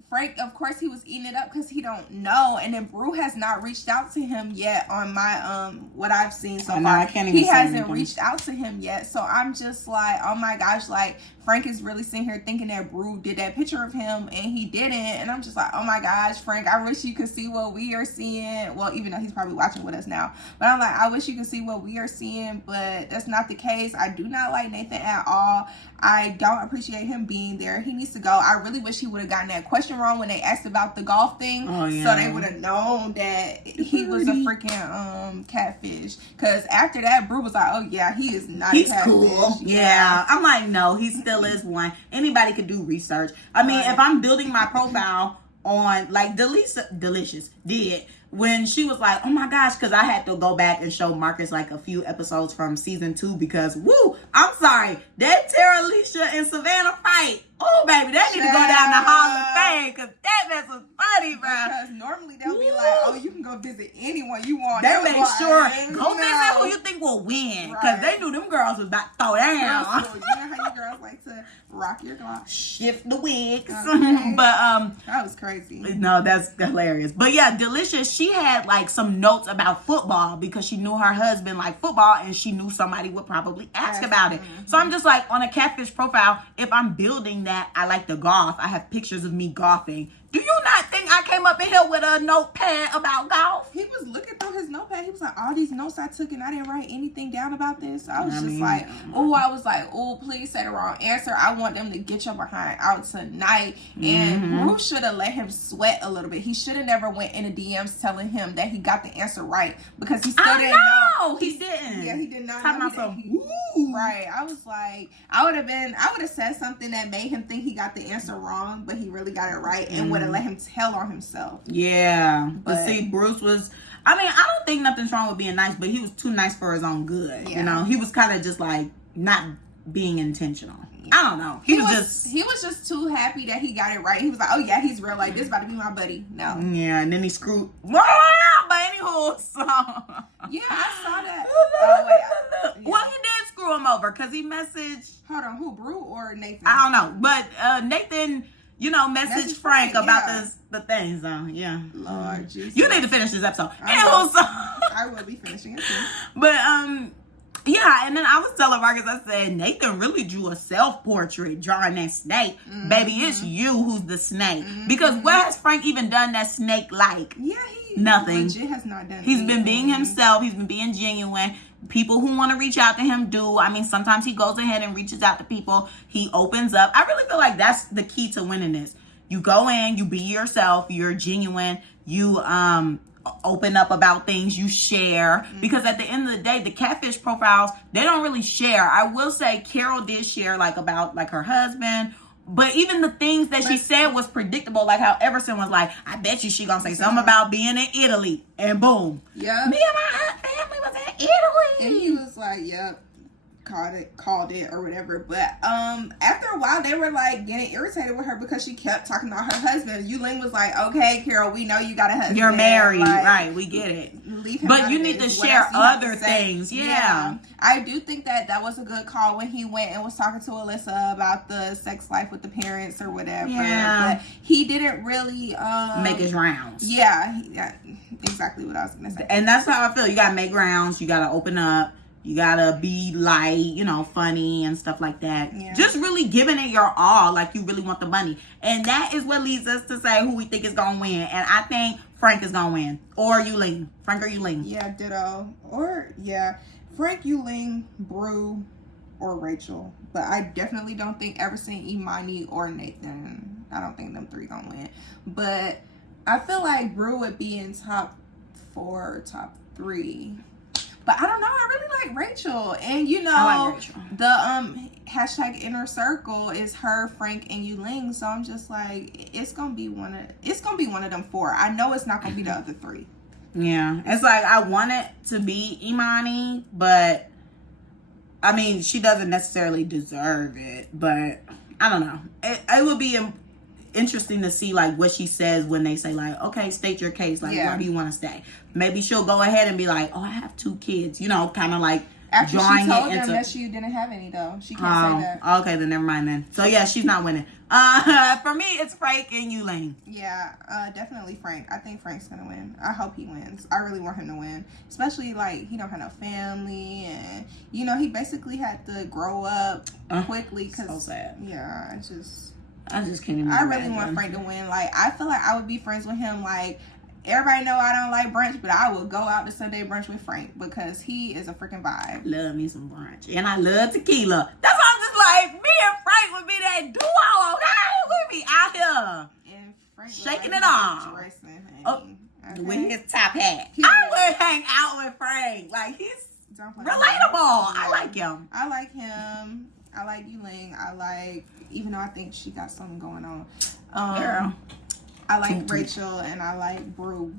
Frank, of course, he was eating it up because he don't know, and then Brew has not reached out to him yet on my what I've seen so far. I can't even he say hasn't anything. reached out to him yet, so I'm just like, oh my gosh, like Frank is really sitting here thinking that Brew did that picture of him and he didn't, and I'm just like, oh my gosh, Frank, I wish you could see what we are seeing. Well, even though he's probably watching with us now, but I'm like, I wish you could see what we are seeing, but that's not the case. I do not like Nathan at all. I don't appreciate him being there. He needs to go. I really wish he would have gotten that question wrong when they asked about the golf thing. Oh, yeah. So they would have known that he was a freaking catfish. Because after that, Brew was like, oh yeah, he is not a catfish. Cool. Yeah. I'm like, no, he still is one. Anybody could do research. I mean, if I'm building my profile on, like Delicious did, when she was like, oh my gosh, because I had to go back and show Marcus like a few episodes from season 2 because, I'm sorry, that Tara, Alicia, and Savannah fight, oh baby, that need to go down the Hall of Fame because that mess was funny, bro. Because normally they'll be like, oh, you can go visit anyone you want. They made sure, go visit visit who you think will win because they knew them girls was about to throw down. You know how you girls like to rock your Glock. Shift the wigs. Okay. But that was crazy. No, that's hilarious. But yeah, Delicious, she had like some notes about football because she knew her husband liked football and she knew somebody would probably ask about it. So I'm just like, on a catfish profile, if I'm building that, I like to golf. I have pictures of me golfing. Do you not think I came up in here with a notepad about golf? He was looking through his notepad. He was like, all these notes I took and I didn't write anything down about this. I was oh, please say the wrong answer. I want them to get your behind out tonight. And Bruce should have let him sweat a little bit. He should have never went in the DMs telling him that he got the answer right because he still didn't know. He didn't. Yeah, he did not know. Right. I was like, I would have said something that made him think he got the answer wrong, but he really got it right and would have let him tell on himself. Yeah. But see, Bruce was, I mean, I don't think nothing's wrong with being nice, but he was too nice for his own good. Yeah. You know, he was kind of just like not being intentional. I don't know. He was just too happy that he got it right. He was like, oh yeah, he's real. Like, this about to be my buddy. No. Yeah, and then he screwed. But anywho, so. Yeah, I saw that. Well, he did screw him over because he messaged. Hold on, who, Brew or Nathan? I don't know. But Nathan, messaged Frank about the things. Yeah. Lord Jesus. You need to finish this episode. Anywho, so. I will be finishing it too. But, yeah, and then I was telling Marcus, I said, Nathan really drew a self-portrait drawing that snake. Baby, it's you who's the snake. Because what has Frank even done that snake like? Yeah, nothing. Legit has not done He's been being himself. He's been being genuine. People who want to reach out to him do. I mean, sometimes he goes ahead and reaches out to people. He opens up. I really feel like that's the key to winning this. You go in, you be yourself, you're genuine, you open up about things, you share, because at the end of the day, the catfish profiles, they don't really share. I will say Carol did share like about like her husband, but even the things that she said was predictable, like how Everson was like, I bet you she gonna say something about being in Italy, and boom, yeah, me and my family was in Italy, and he was like, yep, called it or whatever. But after a while they were like getting irritated with her because she kept talking about her husband. Yuling was like, okay, Carol, we know you got a husband, you're married, like, right, we get it, leave him, but you need to share other things. Yeah, I do think that was a good call when he went and was talking to Alyssa about the sex life with the parents or whatever. But he didn't really make his rounds. Yeah, exactly what I was gonna say. And that's how I feel. You gotta make rounds, you gotta open up, you gotta be light, funny and stuff like that. Yeah. Just really giving it your all, like you really want the money. And that is what leads us to say who we think is gonna win. And I think Frank is gonna win. Or Yuling. Frank or Yuling. Yeah, ditto. Or, yeah, Frank, Yuling, Brew, or Rachel. But I definitely don't think Everson, Imani, or Nathan. I don't think them three gonna win. But I feel like Brew would be in top 4, top 3. But I don't know. I really like Rachel, and I like Rachel. The hashtag inner circle is her, Frank, and Yuling. So I'm just like, it's gonna be one of them 4. I know it's not gonna be the other 3. Yeah, it's like I want it to be Imani, but I mean she doesn't necessarily deserve it. But I don't know. It would be. interesting to see like what she says when they say like, okay, state your case. Like, where do you want to stay? Maybe she'll go ahead and be like, oh, I have 2 kids. You know, kind of like after drawing she told it into. them that she didn't have any though. She can't say that. Okay, then never mind then. So yeah, she's not winning. For me, it's Frank and Elaine. Yeah, definitely Frank. I think Frank's gonna win. I hope he wins. I really want him to win, especially like he don't have no family, and you know he basically had to grow up quickly. Cause so sad. Yeah, I just can't even. I really want Frank to win. Like I feel like I would be friends with him. Like everybody know I don't like brunch, but I would go out to Sunday brunch with Frank because he is a freaking vibe. Love me some brunch, and I love tequila. That's why I'm just like me and Frank would be that duo. Okay, we be out here and Frank shaking it off. With his top hat. I would hang out with Frank. Like he's relatable. I like him. I like him. I like Elaine. I like, even though I think she got something going on. Girl. I like Rachel and I like Brew.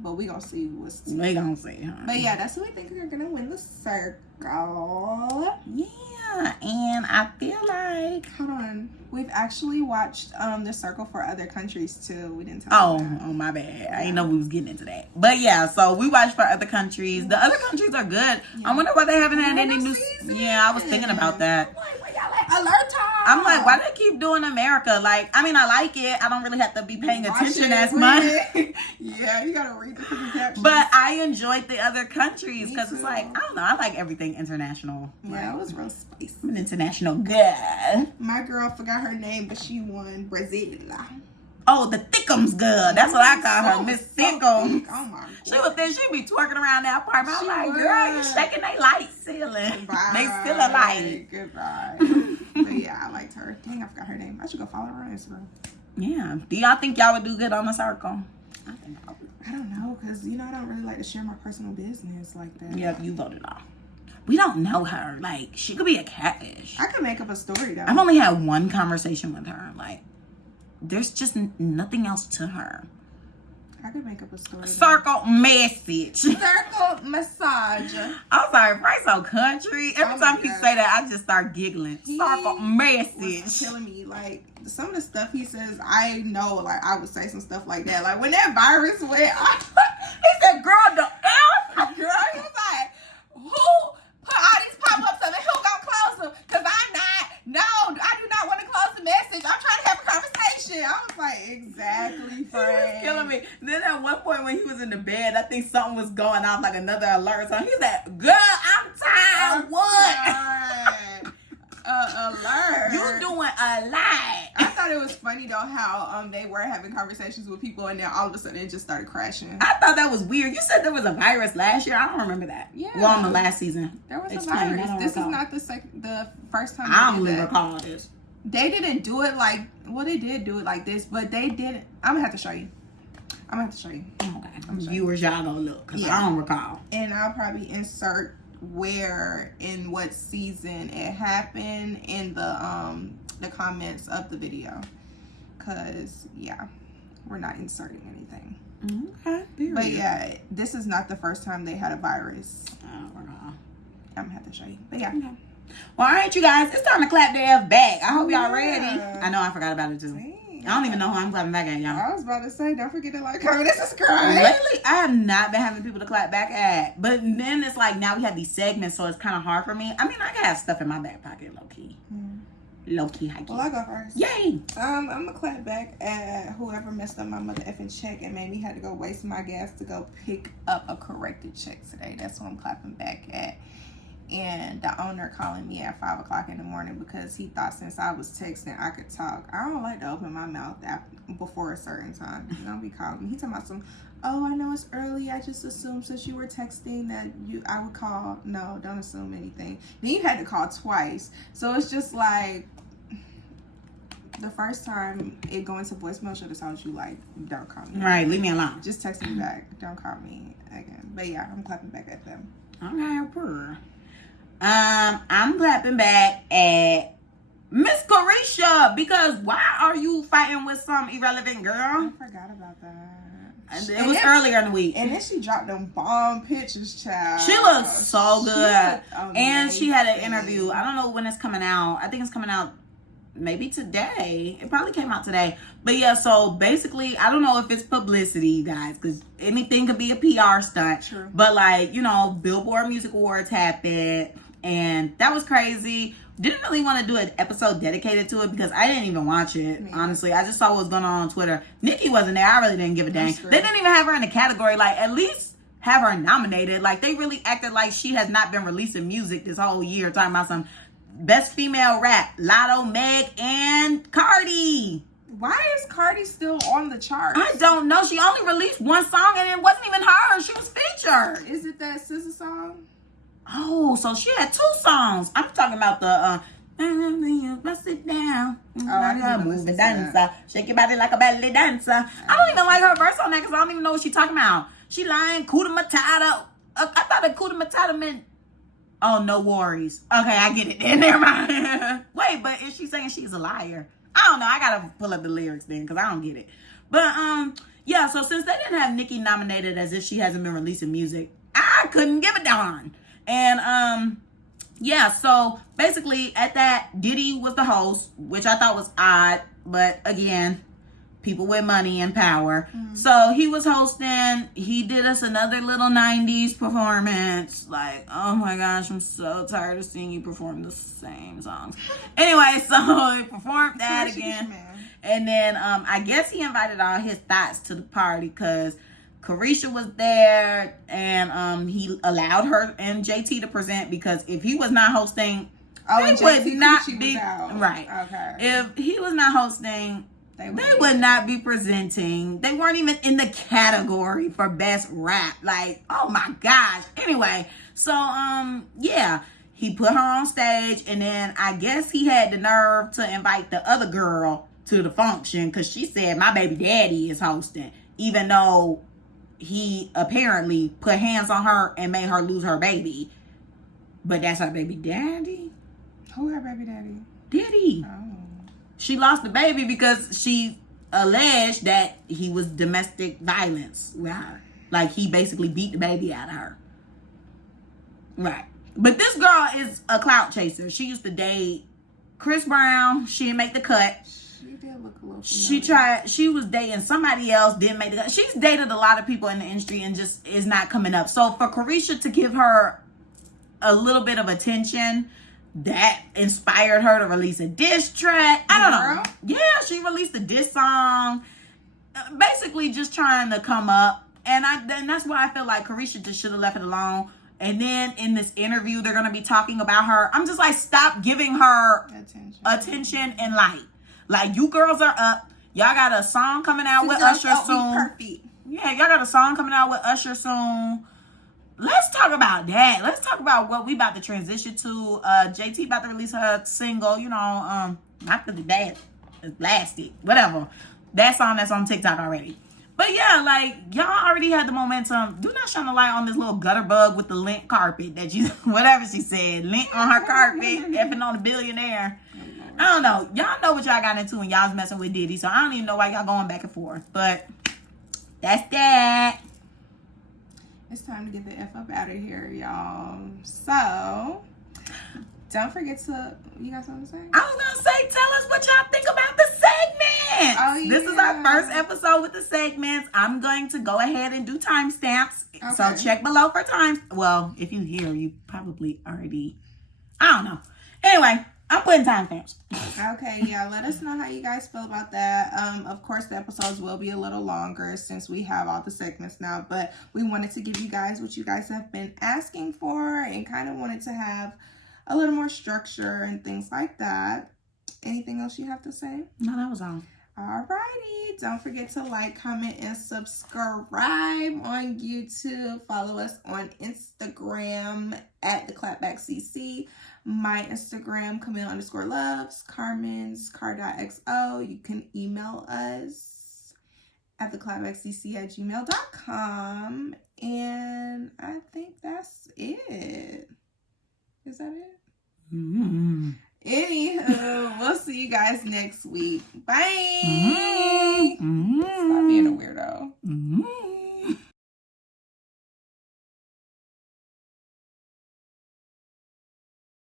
But we gonna see we gonna see, huh? But yeah, that's who I think are gonna win the circle. Yeah, and I feel like hold on. We've actually watched the circle for other countries too. We didn't tell you that. Oh my bad. I didn't know we was getting into that. But yeah, so we watched for other countries. The other countries are good. Yeah. I wonder why they haven't had any new season. Yeah, I was thinking about that. Alert time. I'm like, why do they keep doing America? Like, I mean, I like it. I don't really have to be paying attention as much. Yeah, you gotta read the captions. But I enjoyed the other countries because it's like, I don't know, I like everything international. Yeah, it was real spicy. I'm an international girl. My girl forgot her name, but she won Brazil. Oh, the Thickums girl. That's what I call her, Miss Thickums. Oh my God. She was there. She be twerking around that apartment. I'm like, girl, you shaking they light ceiling. They still alive. Goodbye. But yeah, I liked her. Dang, I forgot her name. I should go follow her on Instagram. Yeah. Do y'all think y'all would do good on the circle? I don't know, because, you know, I don't really like to share my personal business like that. Yep, you voted off. We don't know her. Like, she could be a catfish. I could make up a story, though. I've only had one conversation with her. Like, there's just nothing else to her. I could make up a story. Circle message. Circle massage. I'm sorry, Frank's so country. Every time he say that, I just start giggling. Circle message. Was killing me. Like, some of the stuff he says, I know, like, I would say some stuff like that. Like, when that virus went, he said, girl, the F. Girl, he was like, who put all these pop-ups up and who gonna close them? Because I do not want to close the message. I'm trying to have a conversation. I was like, exactly, Frank. He was killing me. Then at one point when he was in the bed, I think something was going off, like another alert. So he said, girl, I'm tired. What? Alert. You doing a lot. I thought it was funny though how they were having conversations with people and then all of a sudden it just started crashing. I thought that was weird. You said there was a virus last year. I don't remember that. Yeah. Well, on the last season. There was a virus. This is not the first time. I don't really recall this. They didn't do it like, well, they did do it like this, but they didn't. I'm gonna have to show you. Okay. Viewers, y'all gonna look because I don't recall. And I'll probably insert where in what season it happened in the comments of the video, because yeah, we're not inserting anything. Okay. Period. But yeah, this is not the first time they had a virus. I don't recall. I'm gonna have to show you. But yeah. Okay. Well, all right, you guys, it's time to clap the F back. I hope y'all ready. I know I forgot about it too. I don't even know who I'm clapping back at, y'all. I was about to say, don't forget to like, comment, and subscribe. Lately, I have not been having people to clap back at. But then it's like, now we have these segments, so it's kind of hard for me. I mean, I can have stuff in my back pocket, low-key. Low-key, high-key. Well, I go first. Yay! I'm going to clap back at whoever messed up my mother effing check and made me had to go waste my gas to go pick up a corrected check today. That's what I'm clapping back at. And the owner calling me at 5 o'clock in the morning because he thought since I was texting I could talk. I don't like to open my mouth before a certain time. You know, be calling me. He talking about some, oh, I know it's early. I just assumed since you were texting that I would call. No, don't assume anything. Then you had to call twice. So it's just like, the first time it going to voicemail should have told you, like, don't call me. Right, leave me alone. Just text me back. Don't call me again. But yeah, I'm clapping back at them. Okay, I'm clapping back at Miss Carisha because why are you fighting with some irrelevant girl? I forgot about that. It was earlier in the week. And then she dropped them bomb pictures, child. She looks so good. And she had an interview. I don't know when it's coming out. I think it's coming out maybe today. It probably came out today. But yeah, so basically, I don't know if it's publicity, guys, because anything could be a PR stunt. True. But like, you know, Billboard Music Awards happened, and that was crazy. Didn't really want to do an episode dedicated to it because I didn't even watch it. Honestly, I just saw what was going on Twitter. Nikki wasn't there. I really didn't give a dang. They didn't even have her in the category. Like, at least have her nominated. Like, they really acted like she has not been releasing music this whole year, talking about some best female rap, Lotto, Meg, and Cardi. Why is Cardi still on the chart? I don't know. She only released one song and it wasn't even her. She was featured. Is it that SZA song? Oh, so she had 2 songs. I'm talking about the sit down. Move the dancer. Shake your body like a belly dancer. I don't even like her verse on that because I don't even know what she's talking about. She lying Kuda Matata. I thought that Kuda Matata meant oh, no worries. Okay, I get it then. Never mind. Wait, but is she saying she's a liar? I don't know. I gotta pull up the lyrics then because I don't get it. But yeah, so since they didn't have Nicki nominated as if she hasn't been releasing music, I couldn't give a darn. And yeah, so basically at that, Diddy was the host, which I thought was odd, but again, people with money and power. So he was hosting. He did us another little 90s performance. Like, oh my gosh, I'm so tired of seeing you perform the same songs. Anyway, so he performed that again. And then I guess he invited all his thoughts to the party because Carisha was there, and he allowed her and JT to present because if he was not hosting, they would not be right. Okay. If he was not hosting, they would not be presenting. They weren't even in the category for best rap. Like, oh my gosh. Anyway, so yeah, he put her on stage, and then I guess he had the nerve to invite the other girl to the function because she said my baby daddy is hosting, even though he apparently put hands on her and made her lose her baby. But that's her baby daddy. Who her baby daddy? Diddy. Oh. She lost the baby because she alleged that he was domestic violence with her. Like, he basically beat the baby out of her. Right. But this girl is a clout chaser. She used to date Chris Brown. She didn't make the cut. She did look a little familiar. She was dating somebody else, didn't make the cut. She's dated a lot of people in the industry and just is not coming up. So for Carisha to give her a little bit of attention, that inspired her to release a diss track. I don't know. Yeah, she released a diss song. Basically just trying to come up. And that's why I feel like Carisha just should have left it alone. And then in this interview, they're going to be talking about her. I'm just like, stop giving her attention and light. Like, you girls are up. Y'all got a song coming out with Usher soon. Yeah, y'all got a song coming out with Usher soon. Let's talk about that. Let's talk about what we about to transition to. JT about to release her single, you know, not the bad, it's blasted, whatever. That song that's on TikTok already. But yeah, like, y'all already had the momentum. Do not shine a light on this little gutter bug with the lint carpet that you, whatever she said, lint on her carpet, effing on a billionaire. I don't know. Y'all know what y'all got into when y'all was messing with Diddy, so I don't even know why y'all going back and forth. But that's that. It's time to get the F up out of here, y'all. So, don't forget to... You got something to say? I was going to say, tell us what y'all think about the segments. Oh, yeah. This is our first episode with the segments. I'm going to go ahead and do timestamps. Okay. So, check below for times. Well, if you hear, you probably already... I don't know. Anyway, I'm putting timestamps. Okay, yeah. Let us know how you guys feel about that. Of course, the episodes will be a little longer since we have all the segments now. But we wanted to give you guys what you guys have been asking for and kind of wanted to have a little more structure and things like that. Anything else you have to say? No, that was all. Alrighty. Don't forget to like, comment, and subscribe on YouTube. Follow us on Instagram at theclapbackcc. My Instagram, Camille_loves, Carmen's car.xo. You can email us at theclapbackcc@gmail.com. And I think that's it. Is that it? Mm-hmm. Anywho, we'll see you guys next week. Bye. Mm-hmm. Stop being a weirdo. Mm-hmm.